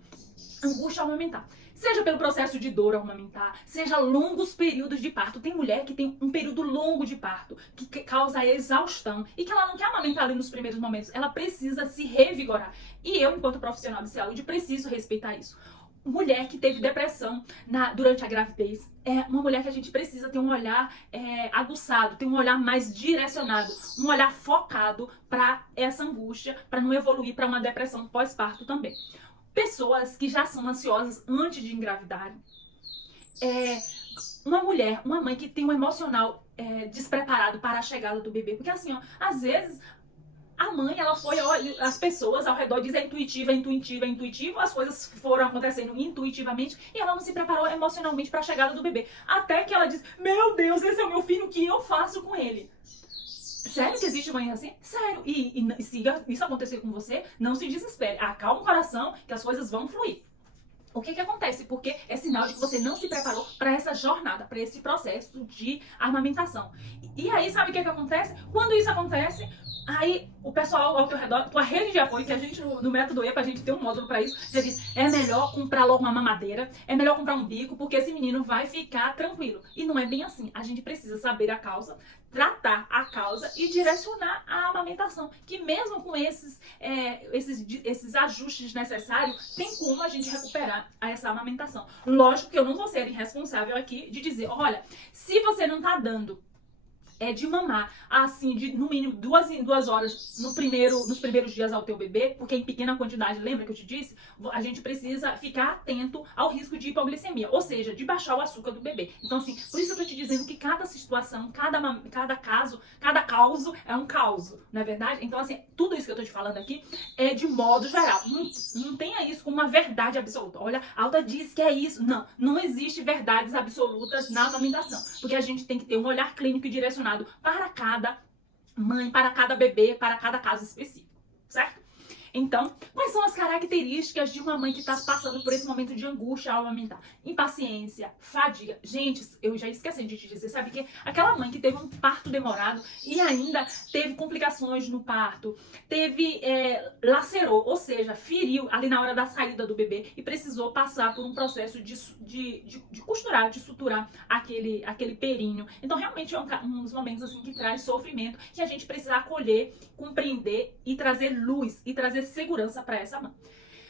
Angústia ao amamentar. Seja pelo processo de dor ao amamentar, seja longos períodos de parto. Tem mulher que tem um período longo de parto, que causa exaustão e que ela não quer amamentar ali nos primeiros momentos. Ela precisa se revigorar. E eu, enquanto profissional de saúde, preciso respeitar isso. mulher que teve depressão durante a gravidez é uma mulher que a gente precisa ter um olhar aguçado, ter um olhar mais direcionado, um olhar focado para essa angústia, para não evoluir para uma depressão pós-parto também. Pessoas que já são ansiosas antes de engravidarem, uma mulher, uma mãe que tem um emocional despreparado para a chegada do bebê, porque assim, ó, às vezes a mãe, ela foi, as pessoas ao redor dizem intuitivo, as coisas foram acontecendo intuitivamente e ela não se preparou emocionalmente para a chegada do bebê. Até que ela diz, meu Deus, esse é o meu filho, o que eu faço com ele? Sério que existe mãe assim? Sério. E se isso acontecer com você, não se desespere. Acalma o coração que as coisas vão fluir. O que acontece? Porque é sinal de que você não se preparou para essa jornada, para esse processo de amamentação. E aí, sabe o que acontece? Quando isso acontece, aí o pessoal ao teu redor, tua rede de apoio, que a gente no método EPA, a gente tem um módulo para isso, já diz, é melhor comprar logo uma mamadeira, é melhor comprar um bico, porque esse menino vai ficar tranquilo. E não é bem assim. A gente precisa saber a causa, tratar a causa e direcionar a amamentação. Que mesmo com esses ajustes necessários, tem como a gente recuperar essa amamentação. Lógico que eu não vou ser irresponsável aqui de dizer, olha, se você não tá dando de mamar, assim, no mínimo 2 horas nos primeiros dias ao teu bebê, porque em pequena quantidade, lembra que eu te disse? A gente precisa ficar atento ao risco de hipoglicemia, ou seja, de baixar o açúcar do bebê. Então, assim, por isso eu tô te dizendo que cada situação, cada caso é um caos, não é verdade? Então, assim, tudo isso que eu tô te falando aqui é de modo geral. Não tenha isso como uma verdade absoluta. Olha, a Alda diz que é isso. Não existe verdades absolutas na amamentação, porque a gente tem que ter um olhar clínico e direcionado para cada mãe, para cada bebê, para cada caso específico, certo? Então, quais são as características de uma mãe que está passando por esse momento de angústia ao amamentar? Impaciência, fadiga. Gente, eu já esqueci de te dizer, sabe que aquela mãe que teve um parto demorado e ainda teve complicações no parto, lacerou, ou seja, feriu ali na hora da saída do bebê e precisou passar por um processo de costurar, de suturar aquele períneo. Então, realmente é um dos momentos assim que traz sofrimento, que a gente precisa acolher, compreender e trazer luz e trazer segurança para essa mãe.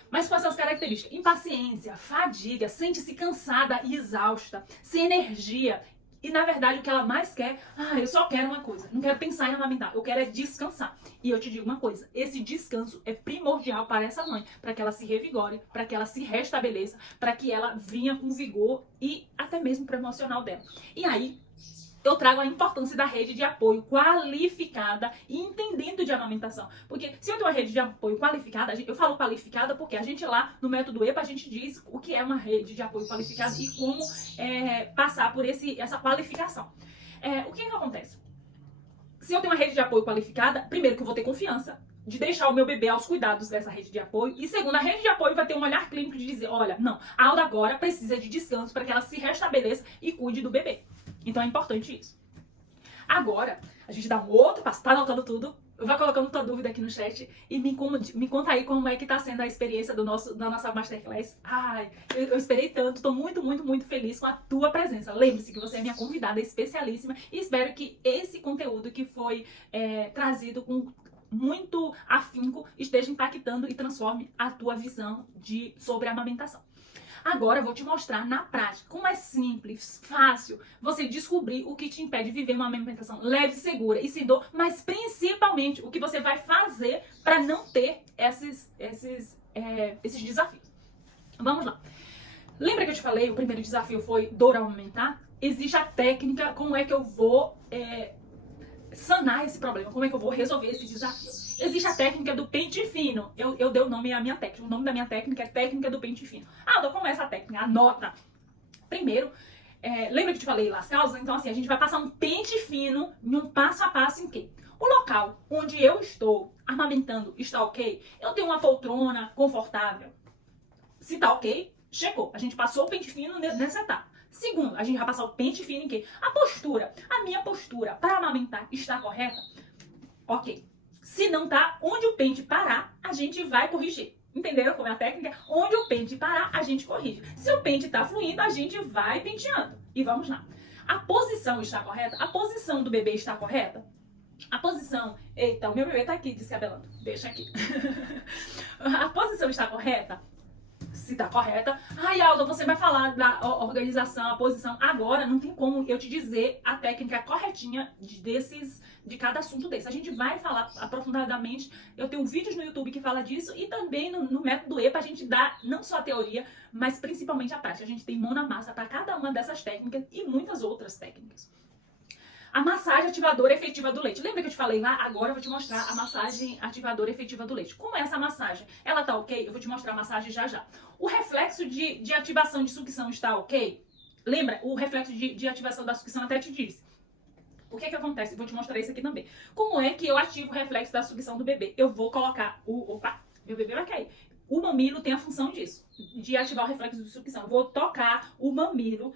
Mas quais são as características? Impaciência, fadiga, sente-se cansada e exausta, sem energia. E na verdade o que ela mais quer, eu só quero uma coisa, não quero pensar em amamentar, eu quero é descansar. E eu te digo uma coisa, esse descanso é primordial para essa mãe, para que ela se revigore, para que ela se restabeleça, para que ela venha com vigor e até mesmo para o emocional dela. E aí, eu trago a importância da rede de apoio qualificada e entendendo de amamentação. Porque se eu tenho uma rede de apoio qualificada, eu falo qualificada porque a gente lá no método EPA, a gente diz o que é uma rede de apoio qualificada e como passar por essa qualificação. O que acontece? Se eu tenho uma rede de apoio qualificada, primeiro que eu vou ter confiança de deixar o meu bebê aos cuidados dessa rede de apoio. E segundo, a rede de apoio vai ter um olhar clínico de dizer, olha, não, a Alda agora precisa de descanso para que ela se restabeleça e cuide do bebê. Então é importante isso. Agora, a gente dá um outro passo. Tá anotando tudo? Vai colocando tua dúvida aqui no chat e me conta aí como é que tá sendo a experiência da nossa Masterclass. Eu esperei tanto, tô muito, muito, muito feliz com a tua presença. Lembre-se que você é minha convidada especialíssima e espero que esse conteúdo que foi trazido com muito afinco esteja impactando e transforme a tua visão sobre a amamentação. Agora eu vou te mostrar na prática como é simples, fácil você descobrir o que te impede de viver uma amamentação leve, segura e sem dor, mas principalmente o que você vai fazer para não ter esses desafios. Vamos lá. Lembra que eu te falei, o primeiro desafio foi dor ao amamentar? Existe a técnica, como é que eu vou sanar esse problema, como é que eu vou resolver esse desafio. Existe a técnica do pente fino. Eu dei o nome à minha técnica. O nome da minha técnica é técnica do pente fino. Então como é essa técnica? Anota. Primeiro, lembra que eu te falei lá as causas? Então assim, a gente vai passar um pente fino em um passo a passo em que o local onde eu estou amamentando está ok? Eu tenho uma poltrona confortável. Se tá ok, chegou. A gente passou o pente fino nessa etapa. Segundo, a gente vai passar o pente fino em que a minha postura para amamentar está correta? Ok. Se não tá, onde o pente parar, a gente vai corrigir. Entenderam como é a técnica? Onde o pente parar, a gente corrige. Se o pente tá fluindo, a gente vai penteando. E vamos lá. A posição está correta? A posição do bebê está correta? A posição... Eita, o meu bebê tá aqui descabelando. Deixa aqui. A posição está correta? se tá correta. Ai, Alda, você vai falar da organização, a posição. Agora não tem como eu te dizer a técnica corretinha de cada assunto desse. A gente vai falar aprofundadamente. Eu tenho vídeos no YouTube que fala disso e também no método EPA a gente dá não só a teoria, mas principalmente a prática. A gente tem mão na massa para cada uma dessas técnicas e muitas outras técnicas. A massagem ativadora efetiva do leite. Lembra que eu te falei lá? Agora eu vou te mostrar a massagem ativadora efetiva do leite. Como é essa massagem? Ela tá ok? Eu vou te mostrar a massagem já já. O reflexo de ativação de sucção está ok? Lembra? O reflexo de ativação da sucção até te disse. O que acontece? Vou te mostrar isso aqui também. Como é que eu ativo o reflexo da sucção do bebê? Eu vou colocar Opa, meu bebê vai cair. O mamilo tem a função disso, de ativar o reflexo de sucção. Eu vou tocar o mamilo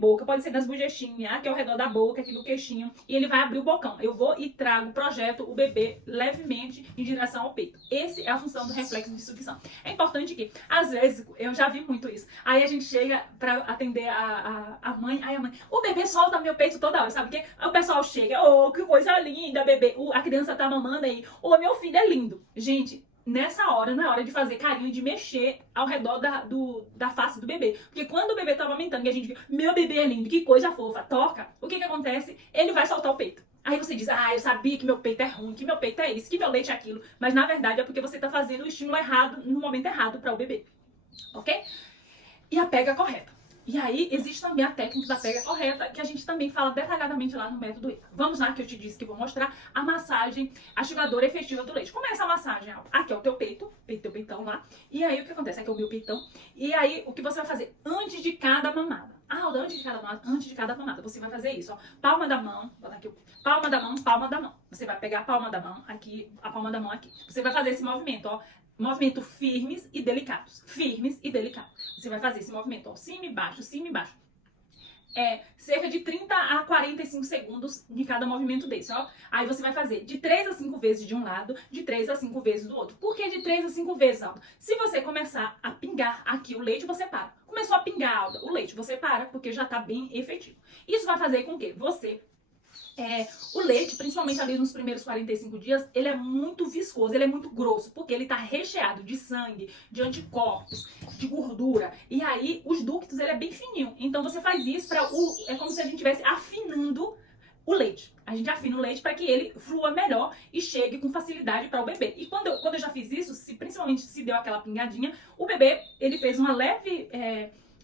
boca, pode ser nas bochechinhas, aqui ao redor da boca, aqui no queixinho, e ele vai abrir o bocão. Eu vou e projeto o bebê levemente em direção ao peito. Essa é a função do reflexo de sucção. É importante que, às vezes, eu já vi muito isso, aí a gente chega pra atender a mãe, aí a mãe, o bebê solta meu peito toda hora, sabe o quê? Aí o pessoal chega, oh, que coisa linda, bebê, a criança tá mamando aí, oh, meu filho é lindo. Gente, nessa hora, não é hora de fazer carinho, de mexer ao redor da face do bebê. Porque quando o bebê tá amamentando e a gente fica, meu bebê é lindo, que coisa fofa, toca, o que acontece? Ele vai soltar o peito. Aí você diz, eu sabia que meu peito é ruim, que meu peito é isso, que meu leite é aquilo. Mas na verdade é porque você tá fazendo o estímulo errado, no momento errado para o bebê. Ok? E a pega correta. E aí, existe também a técnica da pega correta, que a gente também fala detalhadamente lá no método EPA. Vamos lá, que eu te disse que vou mostrar a massagem ativadora efetiva do leite. Como é essa massagem? Aqui é o teu peito, teu peitão lá. E aí, o que acontece? Aqui é o meu peitão. E aí, o que você vai fazer? Antes de cada mamada. Antes de cada mamada, você vai fazer isso, ó. Palma da mão, bota aqui, palma da mão, palma da mão. Você vai pegar a palma da mão aqui, a palma da mão aqui. Você vai fazer esse movimento, ó. Movimento firmes e delicados. Firmes e delicados. Você vai fazer esse movimento, ó, cima e baixo, cima e baixo. Cerca de 30 a 45 segundos de cada movimento desse, ó. Aí você vai fazer de 3 a 5 vezes de um lado, de 3 a 5 vezes do outro. Por que de 3 a 5 vezes, Alda? Se você começar a pingar aqui o leite, você para. Começou a pingar, Alda, o leite, você para, porque já tá bem efetivo. Isso vai fazer com que você... o leite, principalmente ali nos primeiros 45 dias, ele é muito viscoso, ele é muito grosso, porque ele tá recheado de sangue, de anticorpos, de gordura. E aí, os ductos, ele é bem fininho. Então, você faz isso é como se a gente estivesse afinando o leite. A gente afina o leite para que ele flua melhor e chegue com facilidade para o bebê. E quando eu já fiz isso, principalmente se deu aquela pingadinha, o bebê, ele fez uma leve...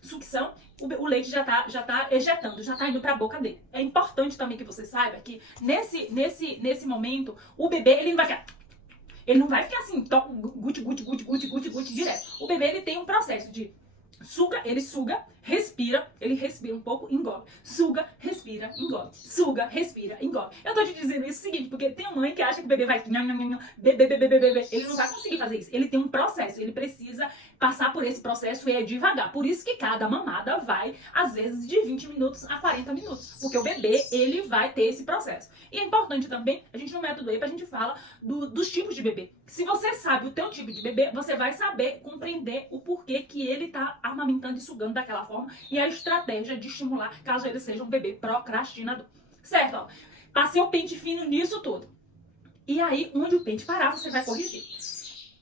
sucção, o leite já tá ejetando, já tá indo pra boca dele. É importante também que você saiba que nesse momento, o bebê, ele não vai ficar assim, guti direto. O bebê, ele tem um processo de ele suga, respira, ele respira um pouco, engole. Suga, respira, engole. Suga, respira, engole. Eu tô te dizendo isso seguinte, porque tem mãe que acha que o bebê vai bebê. Ele não vai conseguir fazer isso. Ele tem um processo, ele precisa passar por esse processo e é devagar. Por isso que cada mamada vai, às vezes, de 20 minutos a 40 minutos. Porque o bebê, ele vai ter esse processo. E é importante também, a gente no método EPA, a gente fala dos tipos de bebê. Se você sabe o teu tipo de bebê, você vai saber compreender o porquê que ele tá amamentando e sugando daquela forma e a estratégia de estimular caso ele seja um bebê procrastinador. Certo? Ó, passei o pente fino nisso tudo. E aí, onde o pente parar, você vai corrigir.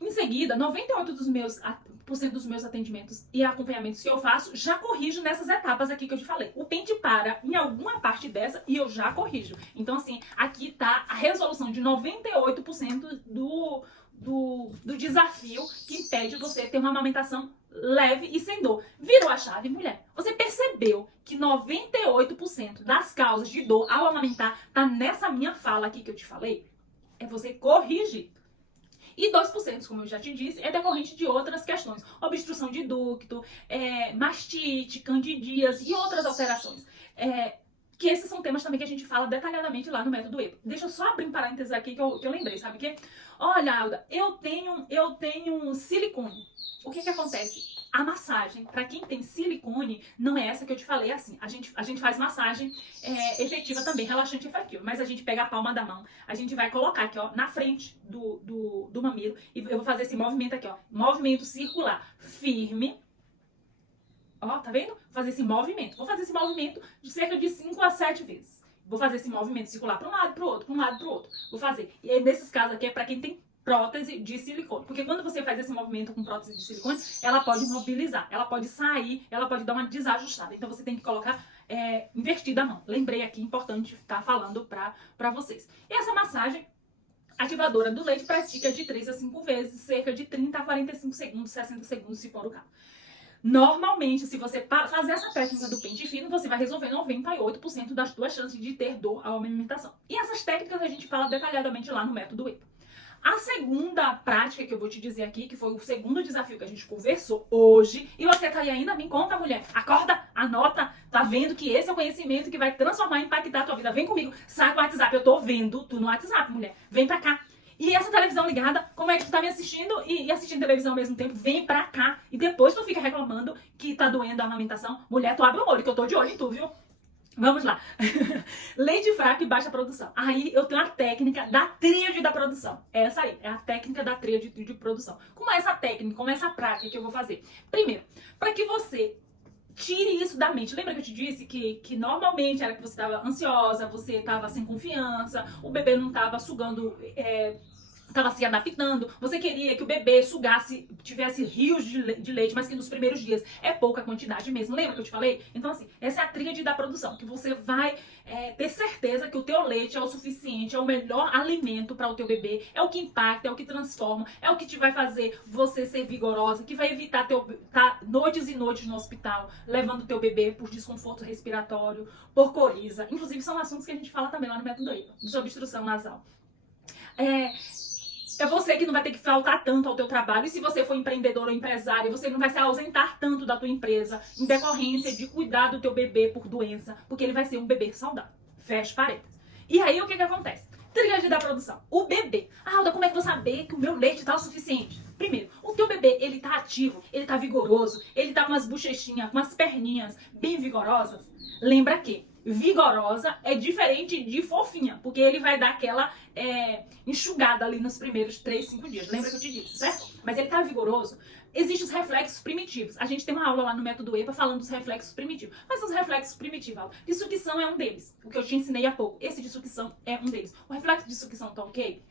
Em seguida, 98% dos meus atendimentos e acompanhamentos que eu faço, já corrijo nessas etapas aqui que eu te falei. O pente para em alguma parte dessa e eu já corrijo. Então, assim, aqui tá a resolução de 98% do desafio que impede você ter uma amamentação leve e sem dor. Virou a chave, mulher. Você percebeu que 98% das causas de dor ao amamentar tá nessa minha fala aqui que eu te falei? É você corrigir. E 2%, como eu já te disse, é decorrente de outras questões. Obstrução de ducto, mastite, candidíase e outras alterações. Que esses são temas também que a gente fala detalhadamente lá no método EPA. Deixa eu só abrir um parênteses aqui que eu lembrei, sabe o quê? Olha, Alda, eu tenho silicone. O que acontece? A massagem, para quem tem silicone, não é essa que eu te falei assim. A gente faz massagem efetiva também, relaxante efetiva. Mas a gente pega a palma da mão, a gente vai colocar aqui, ó, na frente do mamilo. E eu vou fazer esse movimento aqui, ó. Movimento circular firme. Ó, tá vendo? Vou fazer esse movimento. Vou fazer esse movimento de cerca de 5 a 7 vezes. Vou fazer esse movimento circular para um lado, para o outro, para um lado, para o outro. Vou fazer. E aí, nesses casos aqui, é para quem tem prótese de silicone. Porque quando você faz esse movimento com prótese de silicone, ela pode mobilizar, ela pode sair, ela pode dar uma desajustada. Então você tem que colocar invertida a mão. Lembrei aqui, importante estar falando pra vocês. E essa massagem ativadora do leite pratica de 3 a 5 vezes, cerca de 30 a 45 segundos, 60 segundos, se for o caso. Normalmente, se você fazer essa técnica do pente fino, você vai resolver 98% das suas chances de ter dor à amamentação. E essas técnicas a gente fala detalhadamente lá no método EPA. A segunda prática que eu vou te dizer aqui, que foi o segundo desafio que a gente conversou hoje, e você tá aí ainda, me conta, mulher, acorda, anota, tá vendo que esse é o conhecimento que vai transformar e impactar a tua vida. Vem comigo, sai do WhatsApp, eu tô vendo tu no WhatsApp, mulher, vem pra cá. E essa televisão ligada, como é que tu tá me assistindo e assistindo televisão ao mesmo tempo? Vem pra cá. E depois tu fica reclamando que tá doendo a amamentação. Mulher, tu abre o olho, que eu tô de olho em tu, viu? Vamos lá. Leite fraco e baixa produção. Aí eu tenho a técnica da tríade da produção. Essa aí, é a técnica da tríade de produção. Como é essa técnica, como é essa prática que eu vou fazer? Primeiro, para que você tire isso da mente. Lembra que eu te disse que normalmente era que você estava ansiosa, você estava sem confiança, o bebê não estava sugando, estava se adaptando, você queria que o bebê sugasse, tivesse rios de leite, mas que nos primeiros dias é pouca quantidade mesmo. Lembra que eu te falei? Então assim, essa é a tríade da produção, que você vai ter certeza que o teu leite é o suficiente, é o melhor alimento para o teu bebê, é o que impacta, é o que transforma, é o que te vai fazer você ser vigorosa, que vai evitar tá noites e noites no hospital, levando o teu bebê por desconforto respiratório, por coriza. Inclusive são assuntos que a gente fala também lá no método EPA, de obstrução nasal. É você que não vai ter que faltar tanto ao teu trabalho. E se você for empreendedor ou empresário, você não vai se ausentar tanto da tua empresa em decorrência de cuidar do teu bebê por doença, porque ele vai ser um bebê saudável. Fecha parênteses. E aí o que acontece? Tríade da produção. O bebê. Alda, como é que eu vou saber que o meu leite tá o suficiente? Primeiro, o teu bebê, ele tá ativo, ele tá vigoroso, ele tá com umas bochechinhas, com umas perninhas bem vigorosas. Lembra que vigorosa é diferente de fofinha, porque ele vai dar aquela enxugada ali nos primeiros 3, 5 dias. Lembra que eu te disse, certo? Mas ele tá vigoroso. Existem os reflexos primitivos. A gente tem uma aula lá no método EPA falando dos reflexos primitivos. Quais são os reflexos primitivos, Aula? De sucção é um deles. O que eu te ensinei há pouco. Esse de sucção é um deles. O reflexo de sucção tá ok?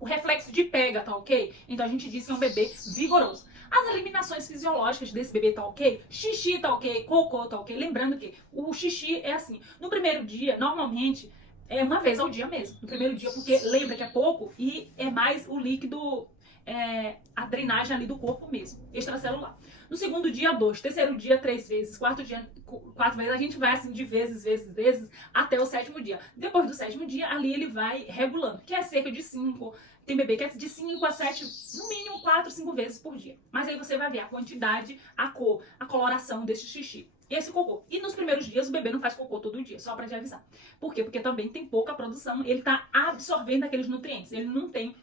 O reflexo de pega tá ok? Então a gente diz que é um bebê vigoroso. As eliminações fisiológicas desse bebê tá ok? Xixi tá ok? Cocô tá ok? Lembrando que o xixi é assim. No primeiro dia, normalmente, é uma vez ao dia mesmo. No primeiro dia, porque lembra que é pouco e é mais o líquido, a drenagem ali do corpo mesmo, extracelular. No segundo dia, 2. Terceiro dia, 3 vezes. Quarto dia, 4 vezes. A gente vai assim de vezes, até o 7º dia. Depois do 7º dia, ali ele vai regulando, que é cerca de 5. Tem bebê que é de 5 a 7, no mínimo 4, 5 vezes por dia. Mas aí você vai ver a quantidade, a cor, a coloração desse xixi. E esse cocô. E nos primeiros dias o bebê não faz cocô todo dia, só pra te avisar. Por quê? Porque também tem pouca produção, ele tá absorvendo aqueles nutrientes. Ele não tem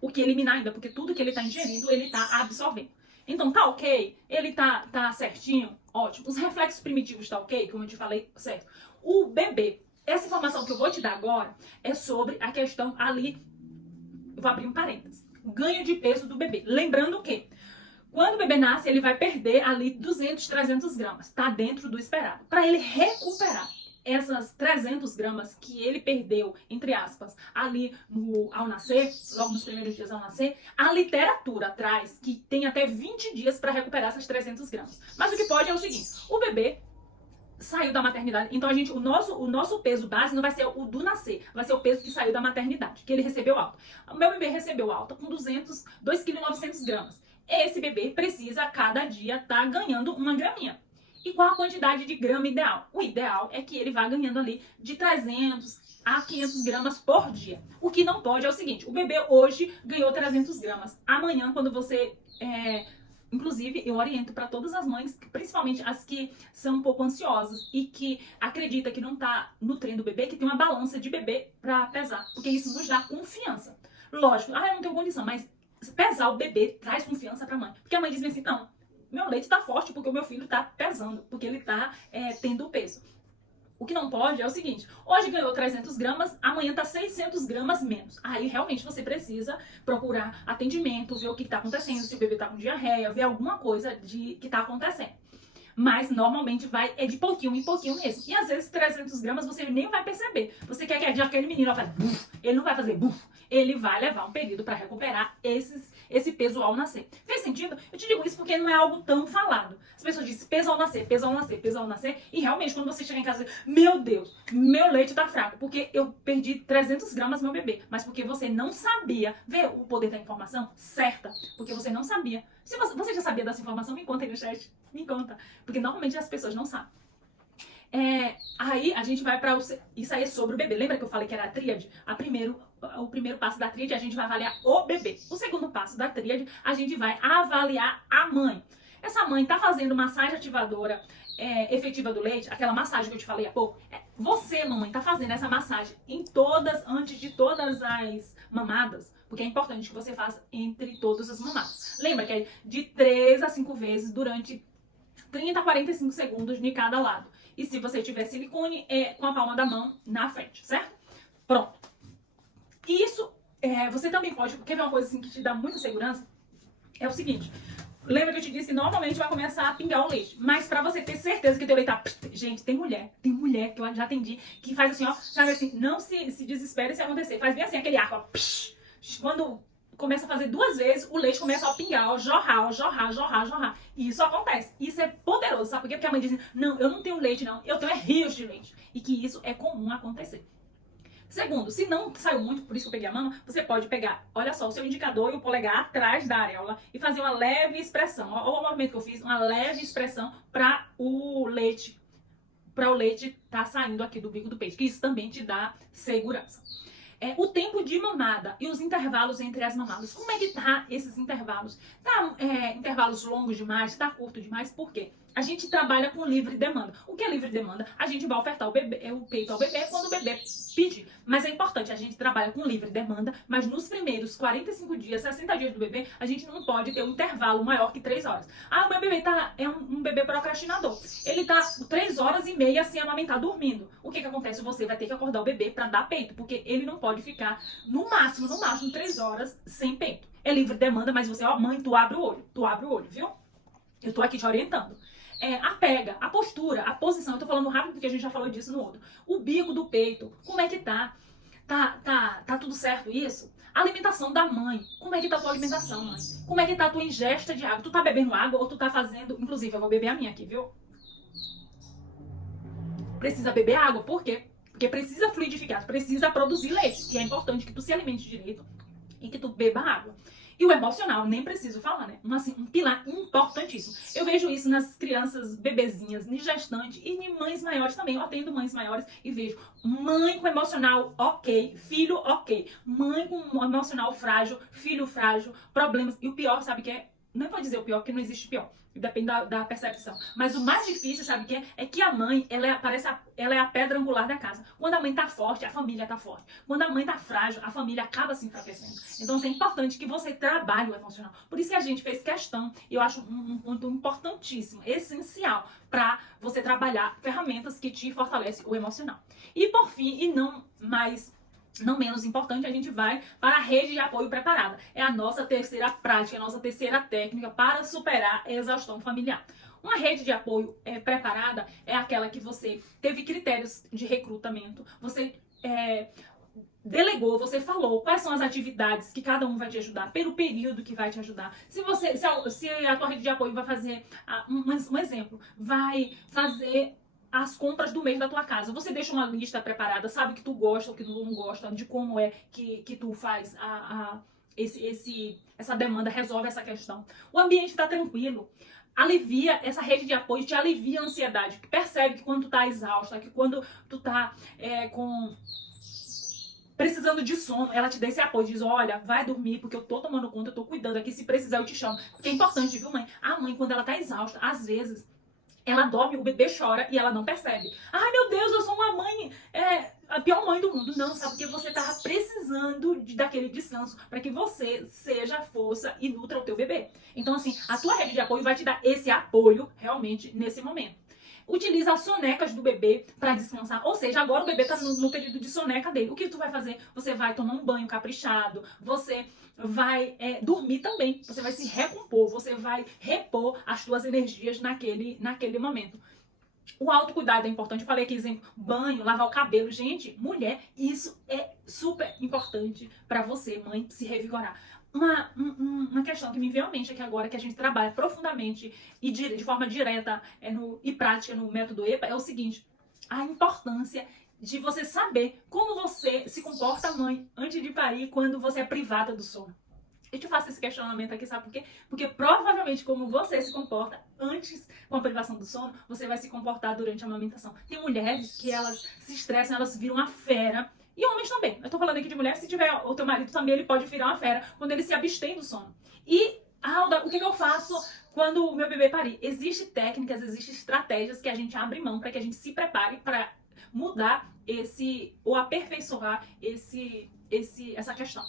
o que eliminar ainda, porque tudo que ele tá ingerindo, ele tá absorvendo. Então tá ok? Ele tá certinho? Ótimo. Os reflexos primitivos tá ok? Como eu te falei, certo? O bebê, essa informação que eu vou te dar agora é sobre a questão ali, eu vou abrir um parênteses, o ganho de peso do bebê. Lembrando que quando o bebê nasce, ele vai perder ali 200, 300 gramas. Tá dentro do esperado. Para ele recuperar essas 300 gramas que ele perdeu, entre aspas, ali ao nascer, logo nos primeiros dias ao nascer, a literatura traz que tem até 20 dias para recuperar essas 300 gramas. Mas o que pode é o seguinte, o bebê saiu da maternidade, então o nosso peso base não vai ser o do nascer, vai ser o peso que saiu da maternidade, que ele recebeu alta. O meu bebê recebeu alta com 2,9 kg. Esse bebê precisa a cada dia estar ganhando 1 graminha. E qual a quantidade de grama ideal? O ideal é que ele vá ganhando ali de 300 a 500 gramas por dia. O que não pode é o seguinte, o bebê hoje ganhou 300 gramas. Amanhã, quando você... Inclusive, eu oriento para todas as mães, principalmente as que são um pouco ansiosas e que acreditam que não está nutrindo o bebê, que tem uma balança de bebê para pesar. Porque isso nos dá confiança. Lógico, eu não tenho condição, mas pesar o bebê traz confiança para a mãe. Porque a mãe diz assim, não, meu leite tá forte porque o meu filho tá pesando, porque ele tá tendo peso. O que não pode é o seguinte, hoje ganhou 300 gramas, amanhã tá 600 gramas menos. Aí realmente você precisa procurar atendimento, ver o que tá acontecendo, se o bebê tá com diarreia, ver alguma coisa que tá acontecendo. Mas normalmente é de pouquinho em pouquinho mesmo. E às vezes 300 gramas você nem vai perceber. Você quer que aquele menino faça buf, ele não vai fazer buf. Ele vai levar um período para recuperar esse peso ao nascer. Fez sentido? Eu te digo isso porque não é algo tão falado. As pessoas dizem peso ao nascer, peso ao nascer, peso ao nascer. E realmente quando você chega em casa e diz, meu Deus, meu leite tá fraco. Porque eu perdi 300 gramas meu bebê. Mas porque você não sabia ver o poder da informação certa. Porque você não sabia. Se você já sabia dessa informação, me conta aí no chat. Me conta. Porque normalmente as pessoas não sabem. Aí a gente vai para isso aí é sobre o bebê. Lembra que eu falei que era a tríade? O primeiro passo da tríade a gente vai avaliar o bebê. O segundo passo da tríade a gente vai avaliar a mãe. Essa mãe tá fazendo massagem ativadora efetiva do leite, aquela massagem que eu te falei há pouco. Você, mamãe, tá fazendo essa massagem antes de todas as mamadas, porque é importante que você faça entre todas as mamadas. Lembra que é de 3 a 5 vezes durante 30 a 45 segundos de cada lado. E se você tiver silicone, com a palma da mão na frente, certo? Pronto. Isso, você também pode, quer ver uma coisa assim que te dá muita segurança? É o seguinte, lembra que eu te disse que normalmente vai começar a pingar o leite, mas pra você ter certeza que teu leite tá... Gente, tem mulher que eu já atendi, que faz assim, ó, sabe assim, não se desespere se acontecer, faz bem assim, aquele arco, ó, quando começa a fazer 2 vezes, o leite começa a pingar, ó, jorrar. E isso acontece. Isso é poderoso, sabe por quê? Porque a mãe diz, não, eu não tenho leite não, eu tenho rios de leite. E que isso é comum acontecer. Segundo, se não saiu muito, por isso que eu peguei a mama, você pode pegar, olha só, o seu indicador e o polegar atrás da areola e fazer uma leve expressão. Olha o movimento que eu fiz, uma leve expressão para o leite tá saindo aqui do bico do peito, que isso também te dá segurança. O tempo de mamada e os intervalos entre as mamadas. Como é que tá esses intervalos? Tá intervalos longos demais? Tá curto demais? Por quê? A gente trabalha com livre demanda. O que é livre demanda? A gente vai ofertar o peito ao bebê quando o bebê pedir. Mas é importante, a gente trabalha com livre demanda, mas nos primeiros 45 dias, 60 dias do bebê, a gente não pode ter um intervalo maior que 3 horas. Ah, o meu bebê é um bebê procrastinador. Ele tá 3 horas e meia sem amamentar dormindo. O que acontece? Você vai ter que acordar o bebê para dar peito, porque ele não pode ficar no máximo 3 horas sem peito. É livre demanda, mas você, ó, mãe, tu abre o olho, viu? Eu tô aqui te orientando. A pega, a postura, a posição, eu tô falando rápido porque a gente já falou disso no outro. O bico do peito, como é que tá? Tá tudo certo isso? A alimentação da mãe, como é que tá a tua alimentação, mãe? Como é que tá a tua ingesta de água? Tu tá bebendo água ou tu tá fazendo... Inclusive, eu vou beber a minha aqui, viu? Precisa beber água, por quê? Porque precisa fluidificar, precisa produzir leite. E é importante que tu se alimente direito e que tu beba água. E o emocional, nem preciso falar, né? Um pilar importantíssimo. Eu vejo isso nas crianças bebezinhas, em gestante e em mães maiores também. Eu atendo mães maiores e vejo mãe com emocional ok, filho ok. Mãe com emocional frágil, filho frágil, problemas. E o pior, sabe o que é? Não vou dizer o pior, porque não existe pior. Depende da percepção. Mas o mais difícil, sabe o que é? É que a mãe, ela é a pedra angular da casa. Quando a mãe tá forte, a família tá forte. Quando a mãe tá frágil, a família acaba se enfraquecendo. Então, é importante que você trabalhe o emocional. Por isso que a gente fez questão, e eu acho um ponto importantíssimo, essencial, para você trabalhar ferramentas que te fortalecem o emocional. E por fim, e não menos importante, a gente vai para a rede de apoio preparada. É a nossa terceira prática, a nossa terceira técnica para superar a exaustão familiar. Uma rede de apoio preparada é aquela que você teve critérios de recrutamento, você delegou, você falou quais são as atividades que cada um vai te ajudar, pelo período que vai te ajudar. Se a tua rede de apoio vai fazer, um exemplo, vai fazer as compras do mês da tua casa. Você deixa uma lista preparada, sabe que tu gosta ou que tu não gosta, de como é que tu faz essa demanda, resolve essa questão. O ambiente está tranquilo. Alivia, essa rede de apoio te alivia a ansiedade. Percebe que quando tu tá exausta, que quando tu tá precisando de sono, ela te dá esse apoio, diz, olha, vai dormir porque eu tô tomando conta, eu tô cuidando aqui, se precisar eu te chamo. Porque é importante, viu, mãe? A mãe, quando ela tá exausta, às vezes ela dorme, o bebê chora e ela não percebe. Ai, meu Deus, eu sou uma mãe, a pior mãe do mundo. Não, sabe? Porque você tava precisando daquele descanso para que você seja força e nutra o teu bebê. Então, assim, a tua rede de apoio vai te dar esse apoio realmente nesse momento. Utiliza as sonecas do bebê para descansar. Ou seja, agora o bebê tá no período de soneca dele. O que tu vai fazer? Você vai tomar um banho caprichado, você vai dormir também, você vai se recompor, você vai repor as suas energias naquele momento. O autocuidado é importante. Eu falei aqui, exemplo, banho, lavar o cabelo. Gente, mulher, isso é super importante para você, mãe, se revigorar. Uma questão que me veio à mente aqui agora, que a gente trabalha profundamente e de forma direta e prática no método EPA, é o seguinte: a importância de você saber como você se comporta, mãe, antes de parir, quando você é privada do sono. Eu te faço esse questionamento aqui, sabe por quê? Porque provavelmente como você se comporta antes com a privação do sono, você vai se comportar durante a amamentação. Tem mulheres que elas se estressam, elas viram uma fera. E homens também. Eu tô falando aqui de mulher, se tiver o teu marido também, ele pode virar uma fera quando ele se abstém do sono. E, Alda, o que eu faço quando o meu bebê parir? Existem técnicas, existem estratégias que a gente abre mão para que a gente se prepare para mudar ou aperfeiçoar essa questão.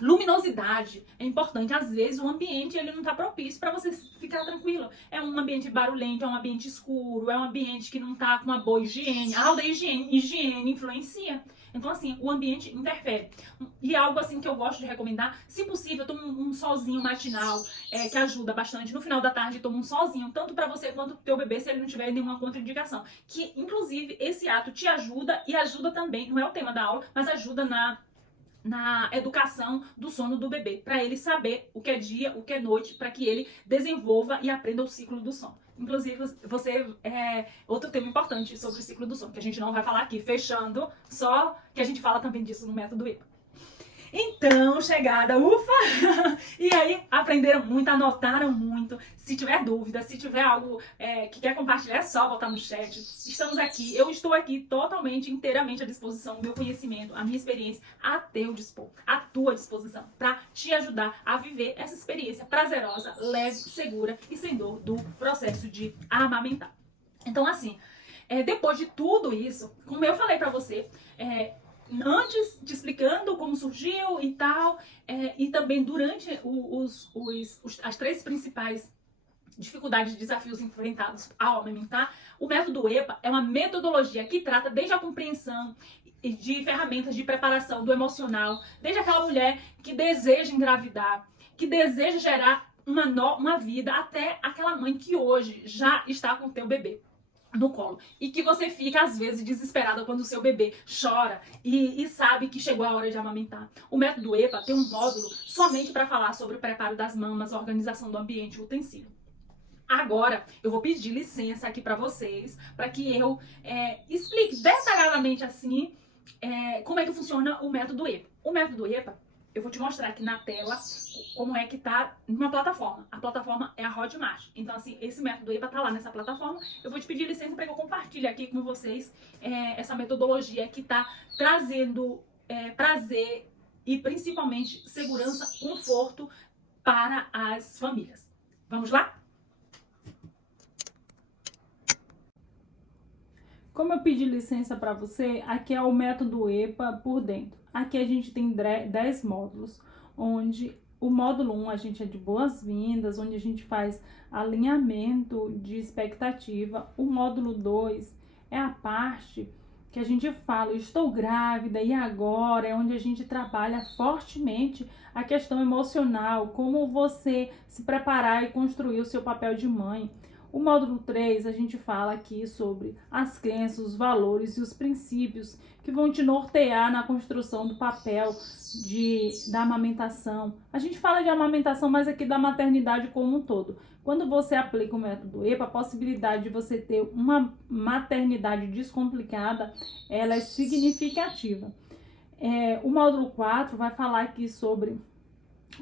Luminosidade é importante. Às vezes o ambiente ele não tá propício para você ficar tranquilo. É um ambiente barulhento, é um ambiente escuro, é um ambiente que não tá com uma boa higiene. A da higiene influencia. Então, assim, o ambiente interfere. E algo assim que eu gosto de recomendar, se possível, toma um solzinho matinal, que ajuda bastante. No final da tarde, toma um solzinho, tanto para você quanto pro teu bebê, se ele não tiver nenhuma contraindicação. Que, inclusive, esse ato te ajuda e ajuda também, não é o tema da aula, mas ajuda na educação do sono do bebê, para ele saber o que é dia, o que é noite, para que ele desenvolva e aprenda o ciclo do sono. Inclusive, outro tema importante sobre o ciclo do sono, que a gente não vai falar aqui, fechando, só que a gente fala também disso no método EPA. Então, chegada, ufa! E aí, aprenderam muito, anotaram muito. Se tiver dúvida, se tiver algo que quer compartilhar, é só botar no chat. Estamos aqui, eu estou aqui totalmente, inteiramente à disposição, o meu conhecimento, a minha experiência, a teu dispor, a tua disposição, para te ajudar a viver essa experiência prazerosa, leve, segura e sem dor do processo de amamentar. Então, assim, depois de tudo isso, como eu falei para você, antes te explicando como surgiu e tal, e também durante as 3 principais dificuldades e desafios enfrentados ao amamentar, o método EPA é uma metodologia que trata desde a compreensão de ferramentas de preparação do emocional, desde aquela mulher que deseja engravidar, que deseja gerar uma vida, até aquela mãe que hoje já está com o teu bebê no colo, e que você fica às vezes desesperada quando o seu bebê chora e sabe que chegou a hora de amamentar. O método EPA tem um módulo somente para falar sobre o preparo das mamas, a organização do ambiente e o utensílio. Agora eu vou pedir licença aqui para vocês, para que eu explique detalhadamente assim como é que funciona o método EPA. O método EPA, eu vou te mostrar aqui na tela como é que tá numa plataforma. A plataforma é a Hotmart. Então, assim, esse método EPA tá lá nessa plataforma. Eu vou te pedir licença para que eu compartilhe aqui com vocês essa metodologia que tá trazendo prazer e principalmente segurança, conforto para as famílias. Vamos lá? Como eu pedi licença para você, aqui é o método EPA por dentro. Aqui a gente tem 10 módulos, onde o módulo 1 a gente é de boas-vindas, onde a gente faz alinhamento de expectativa. O módulo 2 é a parte que a gente fala, estou grávida e agora, é onde a gente trabalha fortemente a questão emocional, como você se preparar e construir o seu papel de mãe. O módulo 3, a gente fala aqui sobre as crenças, os valores e os princípios que vão te nortear na construção do papel da amamentação. A gente fala de amamentação, mas aqui da maternidade como um todo. Quando você aplica o método EPA, a possibilidade de você ter uma maternidade descomplicada, ela é significativa. O módulo 4 vai falar aqui sobre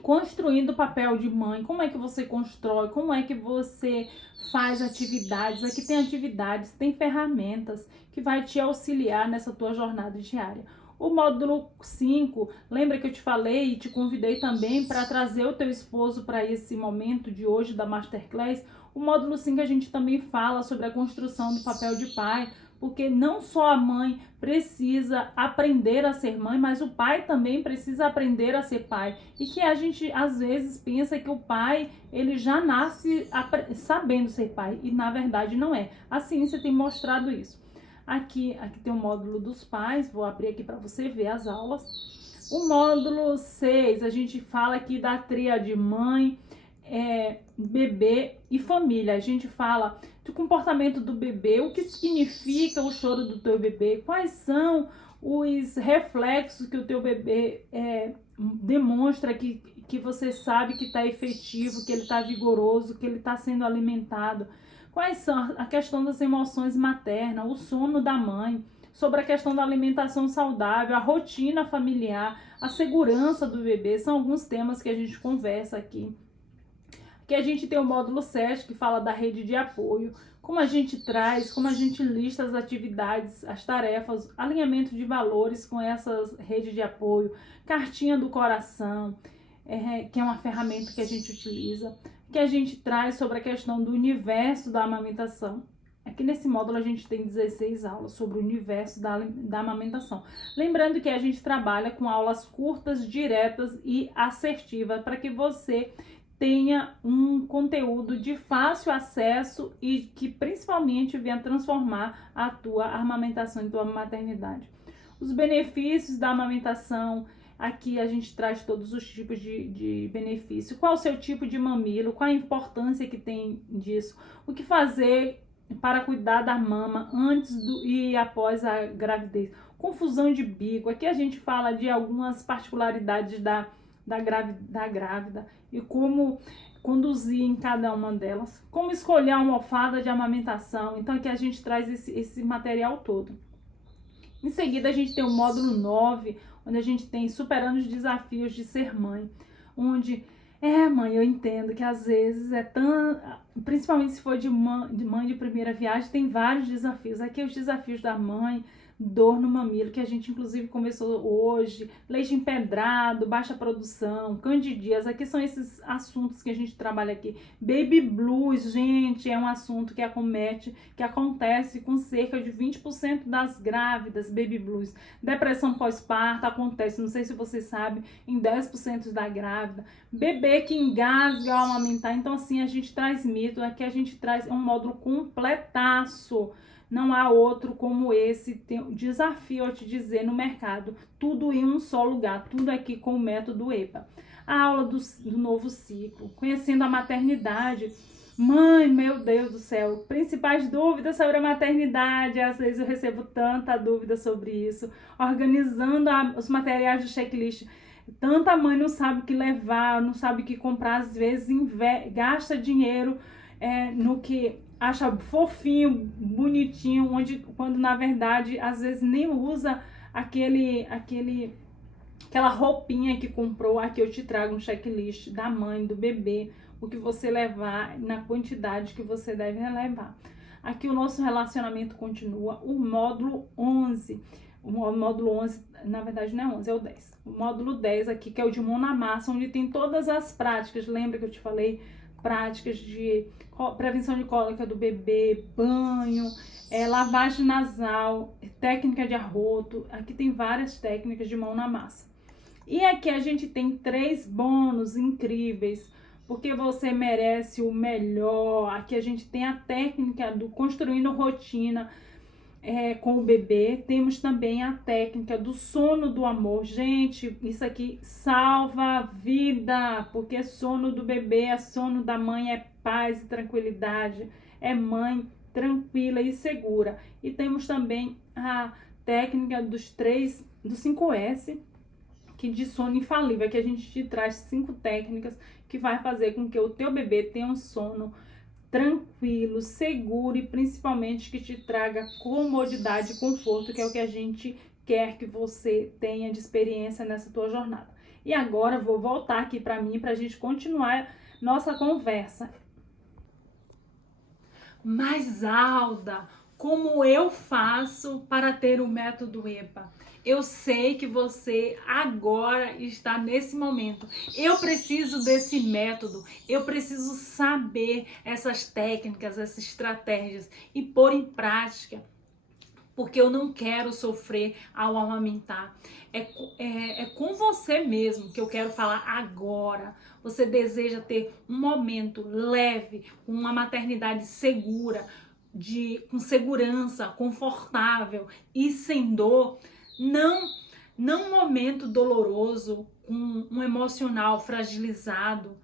construindo o papel de mãe, como é que você constrói, como é que você faz atividades. Aqui tem atividades, tem ferramentas que vai te auxiliar nessa tua jornada diária. O módulo 5, lembra que eu te falei e te convidei também para trazer o teu esposo para esse momento de hoje da Masterclass? O módulo 5 a gente também fala sobre a construção do papel de pai, porque não só a mãe precisa aprender a ser mãe, mas o pai também precisa aprender a ser pai. E que a gente às vezes pensa que o pai, ele já nasce sabendo ser pai, e na verdade não é. A ciência tem mostrado isso. Aqui tem o módulo dos pais, vou abrir aqui para você ver as aulas. O módulo 6, a gente fala aqui da tríade mãe, bebê e família. A gente fala do comportamento do bebê, o que significa o choro do teu bebê, quais são os reflexos que o teu bebê demonstra que você sabe que está efetivo, que ele está vigoroso, que ele está sendo alimentado. Quais são a questão das emoções maternas, o sono da mãe, sobre a questão da alimentação saudável, a rotina familiar, a segurança do bebê, são alguns temas que a gente conversa aqui. Que a gente tem o módulo 7, que fala da rede de apoio, como a gente traz, como a gente lista as atividades, as tarefas, alinhamento de valores com essa rede de apoio, cartinha do coração, que é uma ferramenta que a gente utiliza, que a gente traz sobre a questão do universo da amamentação. Aqui nesse módulo a gente tem 16 aulas sobre o universo da amamentação. Lembrando que a gente trabalha com aulas curtas, diretas e assertivas para que você tenha um conteúdo de fácil acesso e que principalmente venha transformar a tua amamentação e tua maternidade. Os benefícios da amamentação, aqui a gente traz todos os tipos de benefício. Qual o seu tipo de mamilo, qual a importância que tem disso, o que fazer para cuidar da mama antes e após a gravidez. Confusão de bico, aqui a gente fala de algumas particularidades da grávida e como conduzir em cada uma delas. Como escolher a almofada de amamentação. Então aqui a gente traz esse material todo. Em seguida a gente tem o módulo 9, onde a gente tem superando os desafios de ser mãe. Onde, mãe, eu entendo que às vezes principalmente se for de mãe de primeira viagem, tem vários desafios. Aqui os desafios da mãe, dor no mamilo, que a gente inclusive começou hoje, leite empedrado, baixa produção, candidíase, aqui são esses assuntos que a gente trabalha aqui. Baby blues, gente, é um assunto que acontece com cerca de 20% das grávidas, baby blues. Depressão pós-parto acontece, não sei se você sabe, em 10% da grávida. Bebê que engasga ao amamentar, então assim, a gente traz mito, aqui a gente traz um módulo completaço. Não há outro como esse, tem um desafio a te dizer no mercado, tudo em um só lugar, tudo aqui com o método EPA. A aula do novo ciclo, conhecendo a maternidade. Mãe, meu Deus do céu, principais dúvidas sobre a maternidade, às vezes eu recebo tanta dúvida sobre isso, organizando os materiais de checklist. Tanta mãe não sabe o que levar, não sabe o que comprar, às vezes gasta dinheiro no que acha fofinho, bonitinho, quando na verdade às vezes nem usa aquela roupinha que comprou. Aqui eu te trago um checklist da mãe, do bebê, o que você levar, na quantidade que você deve levar. Aqui o nosso relacionamento continua, o módulo 11. O módulo 11, na verdade não é 11, é o 10. O módulo 10 aqui, que é o de mão na massa, onde tem todas as práticas. Lembra que eu te falei? Práticas de prevenção de cólica do bebê, banho, lavagem nasal, técnica de arroto. Aqui tem várias técnicas de mão na massa. E aqui a gente tem 3 bônus incríveis, porque você merece o melhor. Aqui a gente tem a técnica do construindo rotina com o bebê. Temos também a técnica do sono do amor. Gente, isso aqui salva a vida, porque sono do bebê, sono da mãe é paz e tranquilidade, é mãe tranquila e segura. E temos também a técnica do 5S, que de sono infalível, que a gente te traz 5 técnicas que vai fazer com que o teu bebê tenha um sono tranquilo, seguro e principalmente que te traga comodidade e conforto, que é o que a gente quer que você tenha de experiência nessa tua jornada. E agora vou voltar aqui para mim para a gente continuar nossa conversa. Mas Alda, como eu faço para ter o método EPA? Eu sei que você agora está nesse momento. Eu preciso desse método. Eu preciso saber essas técnicas, essas estratégias e pôr em prática porque eu não quero sofrer ao amamentar. É com você mesmo que eu quero falar agora. Você deseja ter um momento leve, uma maternidade segura, com segurança, confortável e sem dor. Não um momento doloroso, com um emocional fragilizado.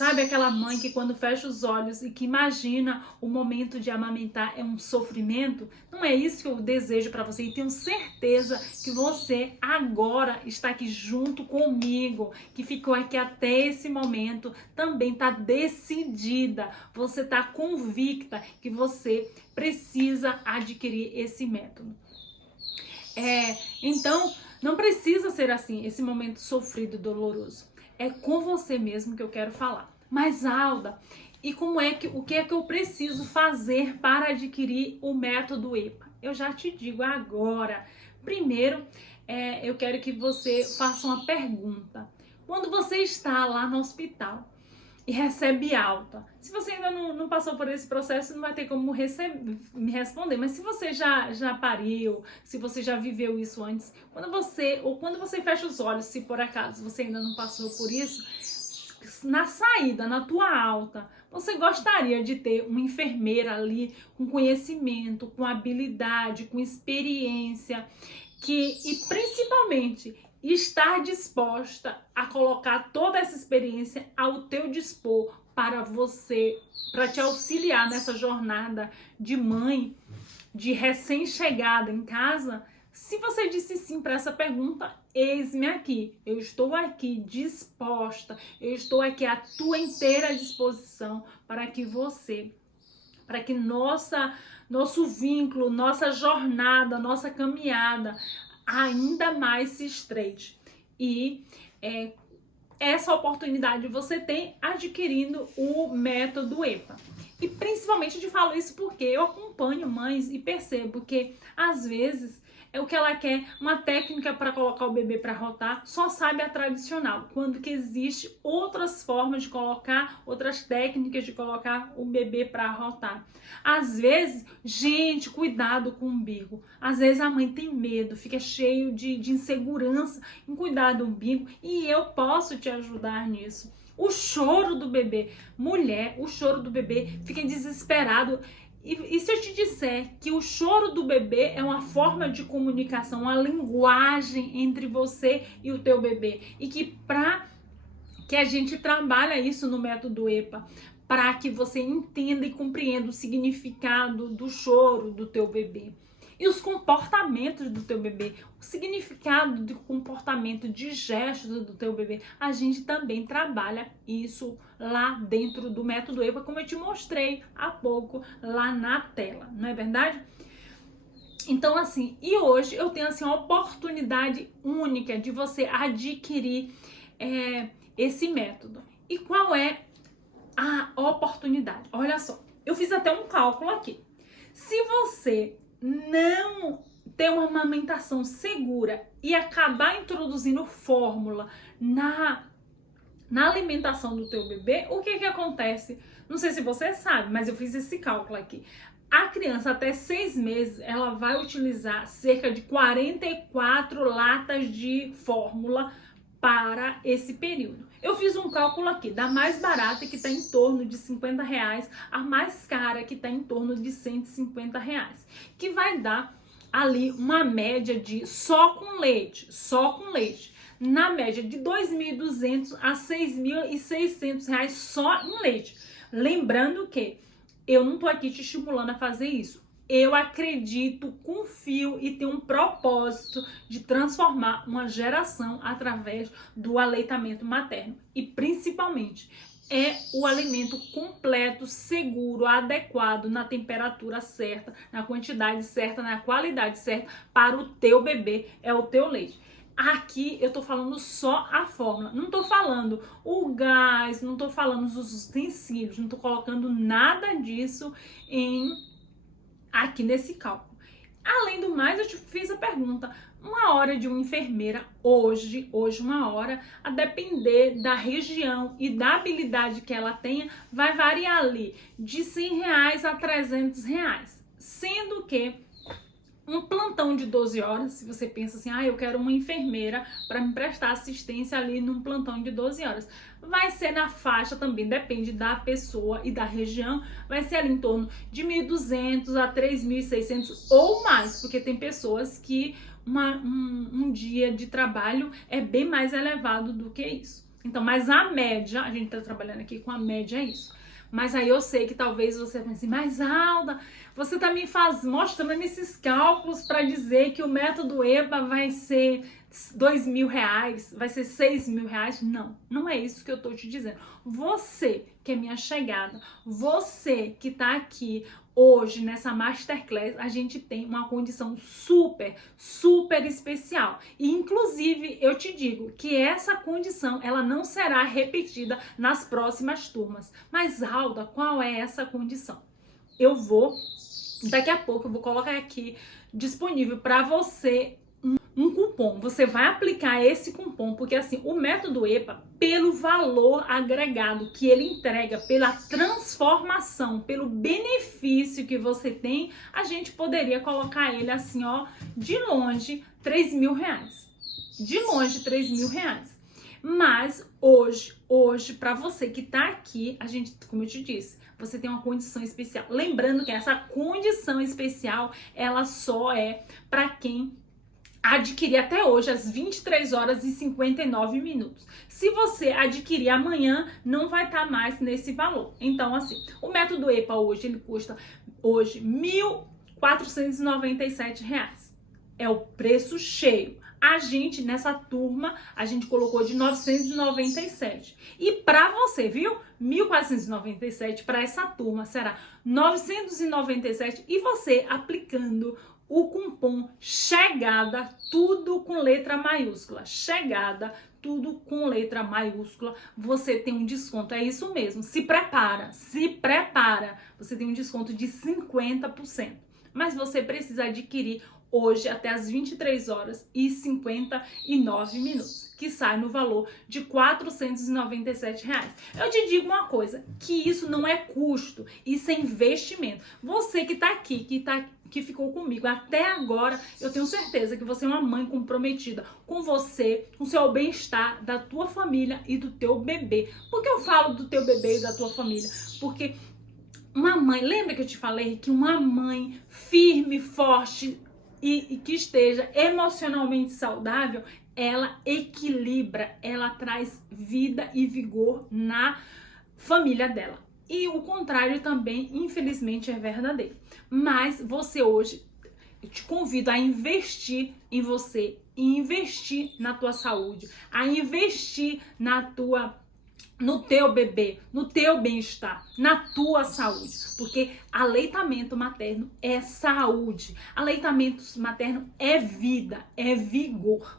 Sabe aquela mãe que quando fecha os olhos e que imagina o momento de amamentar é um sofrimento? Não é isso que eu desejo para você, e tenho certeza que você agora está aqui junto comigo, que ficou aqui até esse momento, também está decidida, você está convicta que você precisa adquirir esse método. Então, não precisa ser assim, esse momento sofrido e doloroso. É com você mesmo que eu quero falar. Mas, Alda, e o que é que eu preciso fazer para adquirir o método EPA? Eu já te digo agora. Primeiro, eu quero que você faça uma pergunta. Quando você está lá no hospital e recebe alta, se você ainda não passou por esse processo, não vai ter como me responder, mas se você já pariu, se você já viveu isso antes, quando você fecha os olhos, se por acaso você ainda não passou por isso, na saída, na tua alta, você gostaria de ter uma enfermeira ali com conhecimento, com habilidade, com experiência, e principalmente estar disposta a colocar toda essa experiência ao teu dispor para te auxiliar nessa jornada de mãe, de recém-chegada em casa? Se você disse sim para essa pergunta, eis-me aqui. Eu estou aqui disposta, eu estou aqui à tua inteira disposição para que nosso vínculo, nossa jornada, nossa caminhada ainda mais se estreite. E essa oportunidade você tem adquirindo o método EPA. E principalmente eu te falo isso porque eu acompanho mães e percebo que às vezes o que ela quer, uma técnica para colocar o bebê para rotar, só sabe a tradicional, quando que existe outras formas de colocar, outras técnicas de colocar o bebê para rotar. Às vezes, gente, cuidado com o umbigo. Às vezes a mãe tem medo, fica cheio de insegurança em cuidar do umbigo, e eu posso te ajudar nisso. O choro do bebê, mulher, o choro do bebê, fica desesperado. E se eu te disser que o choro do bebê é uma forma de comunicação, uma linguagem entre você e o teu bebê, e que a gente trabalha isso no método EPA, para que você entenda e compreenda o significado do choro do teu bebê. E os comportamentos do teu bebê, o significado de comportamento, de gestos do teu bebê, a gente também trabalha isso lá dentro do método EPA, como eu te mostrei há pouco lá na tela, não é verdade? Então, assim, e hoje eu tenho assim uma oportunidade única de você adquirir esse método. E qual é a oportunidade? Olha só, eu fiz até um cálculo aqui. Se você não ter uma amamentação segura e acabar introduzindo fórmula na alimentação do teu bebê, o que acontece? Não sei se você sabe, mas eu fiz esse cálculo aqui. A criança até 6 meses, ela vai utilizar cerca de 44 latas de fórmula para esse período. Eu fiz um cálculo aqui, da mais barata, que está em torno de R$50, a mais cara, que está em torno de R$150, que vai dar ali uma média de só com leite, na média de R$2.200 a R$6.600 só em leite. Lembrando que eu não tô aqui te estimulando a fazer isso. Eu acredito, confio e tenho um propósito de transformar uma geração através do aleitamento materno. E principalmente é o alimento completo, seguro, adequado, na temperatura certa, na quantidade certa, na qualidade certa para o teu bebê, é o teu leite. Aqui eu tô falando só a fórmula, não tô falando o gás, não tô falando os utensílios, não tô colocando nada disso aqui nesse cálculo. Além do mais, eu te fiz a pergunta, uma hora de uma enfermeira hoje uma hora, a depender da região e da habilidade que ela tenha, vai variar ali de R$100 a R$300, sendo que Um plantão de 12 horas, se você pensa assim, eu quero uma enfermeira para me prestar assistência ali num plantão de 12 horas. Vai ser na faixa também, depende da pessoa e da região, vai ser ali em torno de 1.200 a 3.600 ou mais, porque tem pessoas que um dia de trabalho é bem mais elevado do que isso. Então, mas a média, a gente tá trabalhando aqui com a média, é isso. Mas aí eu sei que talvez você pense, mas Alda, você tá me mostrando esses cálculos para dizer que o método EPA vai ser R$2.000, vai ser R$6.000. Não, não é isso que eu tô te dizendo. Você que é minha chegada, você que tá aqui hoje nessa Masterclass, a gente tem uma condição super, super especial. E inclusive eu te digo que essa condição ela não será repetida nas próximas turmas. Mas Alda, qual é essa condição? Daqui a pouco eu vou colocar aqui disponível para você um cupom. Você vai aplicar esse cupom, porque assim, o método EPA, pelo valor agregado que ele entrega, pela transformação, pelo benefício que você tem, a gente poderia colocar ele assim, ó, de longe, R$3.000. De longe, R$3.000. Mas hoje, para você que tá aqui, a gente, como eu te disse, você tem uma condição especial. Lembrando que essa condição especial, ela só é para quem adquirir até hoje às 23 horas e 59 minutos. Se você adquirir amanhã, não vai estar mais nesse valor. Então, assim, o método EPA hoje, ele custa hoje R$1.497. É o preço cheio. A gente, nessa turma, a gente colocou de 997. E para você, viu? 1.497 para essa turma será 997. E você aplicando o cupom CHEGADA, tudo com letra maiúscula. CHEGADA, tudo com letra maiúscula. Você tem um desconto. É isso mesmo. Se prepara. Você tem um desconto de 50%. Mas você precisa adquirir hoje até as 23 horas e 59 minutos, que sai no valor de R$497. Eu te digo uma coisa, que isso não é custo, isso é investimento. Você que tá aqui, que ficou comigo até agora, eu tenho certeza que você é uma mãe comprometida com você, com o seu bem-estar, da tua família e do teu bebê. Por que eu falo do teu bebê e da tua família? Porque uma mãe, lembra que eu te falei que uma mãe firme, forte, e que esteja emocionalmente saudável, ela equilibra, ela traz vida e vigor na família dela. E o contrário também, infelizmente, é verdadeiro. Mas você hoje, eu te convido a investir em você, investir na tua saúde, a investir no teu bebê, no teu bem-estar, na tua saúde, porque aleitamento materno é saúde, aleitamento materno é vida, é vigor.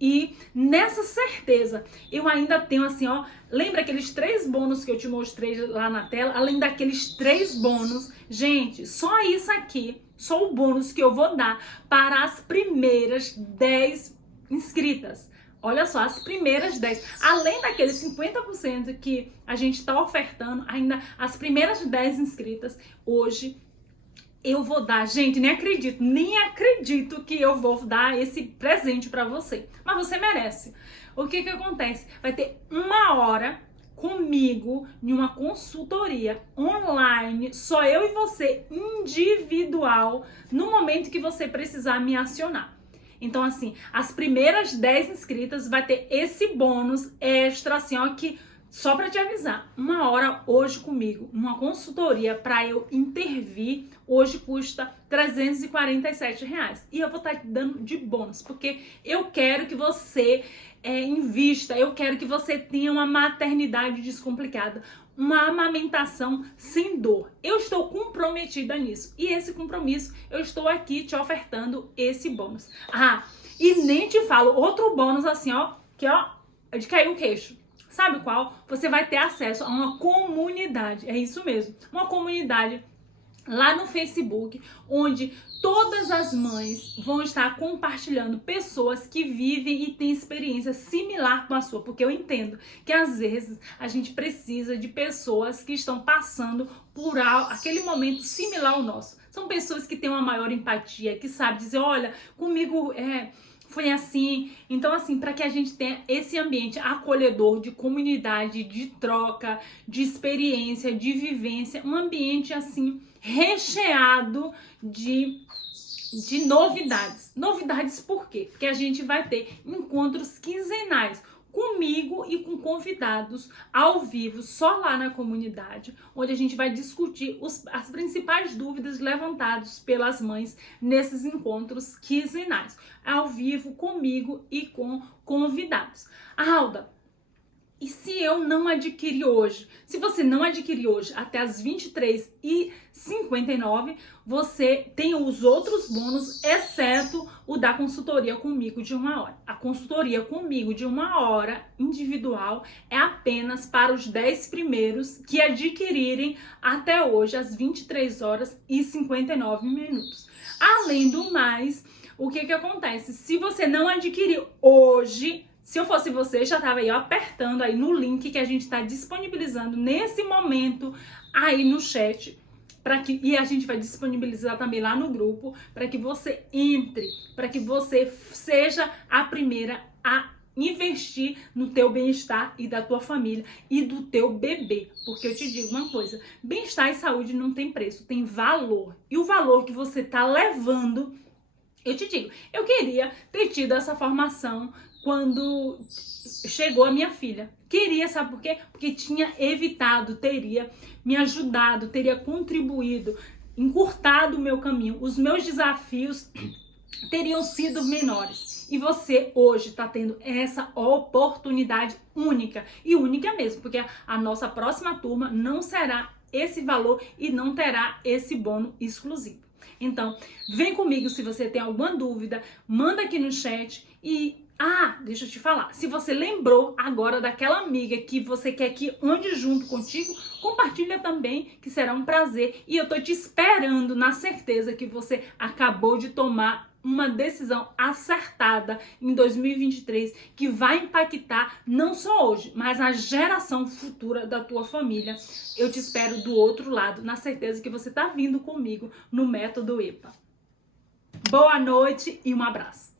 E nessa certeza, eu ainda tenho assim, ó, lembra aqueles 3 bônus que eu te mostrei lá na tela? Além daqueles 3 bônus, gente, só isso aqui, só o bônus que eu vou dar para as primeiras 10 inscritas. Olha só, as primeiras 10, além daqueles 50% que a gente está ofertando, ainda as primeiras 10 inscritas, hoje eu vou dar, gente, nem acredito que eu vou dar esse presente para você, mas você merece. O que acontece? Vai ter 1 hora comigo em uma consultoria online, só eu e você, individual, no momento que você precisar me acionar. Então, assim, as primeiras 10 inscritas vai ter esse bônus extra, assim, ó, que só para te avisar, 1 hora hoje comigo, uma consultoria para eu intervir, hoje custa R$347. E eu vou estar te dando de bônus, porque eu quero que você invista, eu quero que você tenha uma maternidade descomplicada, uma amamentação sem dor. Eu estou comprometida nisso. E esse compromisso, eu estou aqui te ofertando esse bônus. E nem te falo, outro bônus assim, ó, que ó, é de cair o queixo. Sabe qual? Você vai ter acesso a uma comunidade. É isso mesmo. Uma comunidade lá no Facebook, onde todas as mães vão estar compartilhando pessoas que vivem e têm experiência similar com a sua, porque eu entendo que às vezes a gente precisa de pessoas que estão passando por aquele momento similar ao nosso. São pessoas que têm uma maior empatia, que sabem dizer, olha, comigo foi assim. Então, assim, para que a gente tenha esse ambiente acolhedor de comunidade, de troca, de experiência, de vivência, um ambiente assim recheado de novidades. Novidades por quê? Porque a gente vai ter encontros quinzenais comigo e com convidados ao vivo, só lá na comunidade, onde a gente vai discutir as principais dúvidas levantadas pelas mães nesses encontros quinzenais, ao vivo comigo e com convidados. Alda, e se eu não adquirir hoje? Se você não adquirir hoje até as 23h59, você tem os outros bônus, exceto o da consultoria comigo de 1 hora. A consultoria comigo de 1 hora individual é apenas para os 10 primeiros que adquirirem até hoje às 23h59. Além do mais, o que acontece? Se você não adquirir hoje, se eu fosse você, já estava aí apertando aí no link que a gente está disponibilizando nesse momento aí no chat, e a gente vai disponibilizar também lá no grupo, para que você entre, para que você seja a primeira a investir no teu bem-estar e da tua família e do teu bebê. Porque eu te digo uma coisa, bem-estar e saúde não tem preço, tem valor. E o valor que você está levando, eu te digo, eu queria ter tido essa formação quando chegou a minha filha. Queria, sabe por quê? Porque tinha evitado, teria me ajudado, teria contribuído, encurtado o meu caminho. Os meus desafios teriam sido menores. E você hoje está tendo essa oportunidade única. E única mesmo, porque a nossa próxima turma não será esse valor e não terá esse bônus exclusivo. Então, vem comigo se você tem alguma dúvida, manda aqui no chat e... deixa eu te falar, se você lembrou agora daquela amiga que você quer que ande junto contigo, compartilha também, que será um prazer. E eu tô te esperando na certeza que você acabou de tomar uma decisão acertada em 2023, que vai impactar não só hoje, mas a geração futura da tua família. Eu te espero do outro lado, na certeza que você tá vindo comigo no Método EPA. Boa noite e um abraço.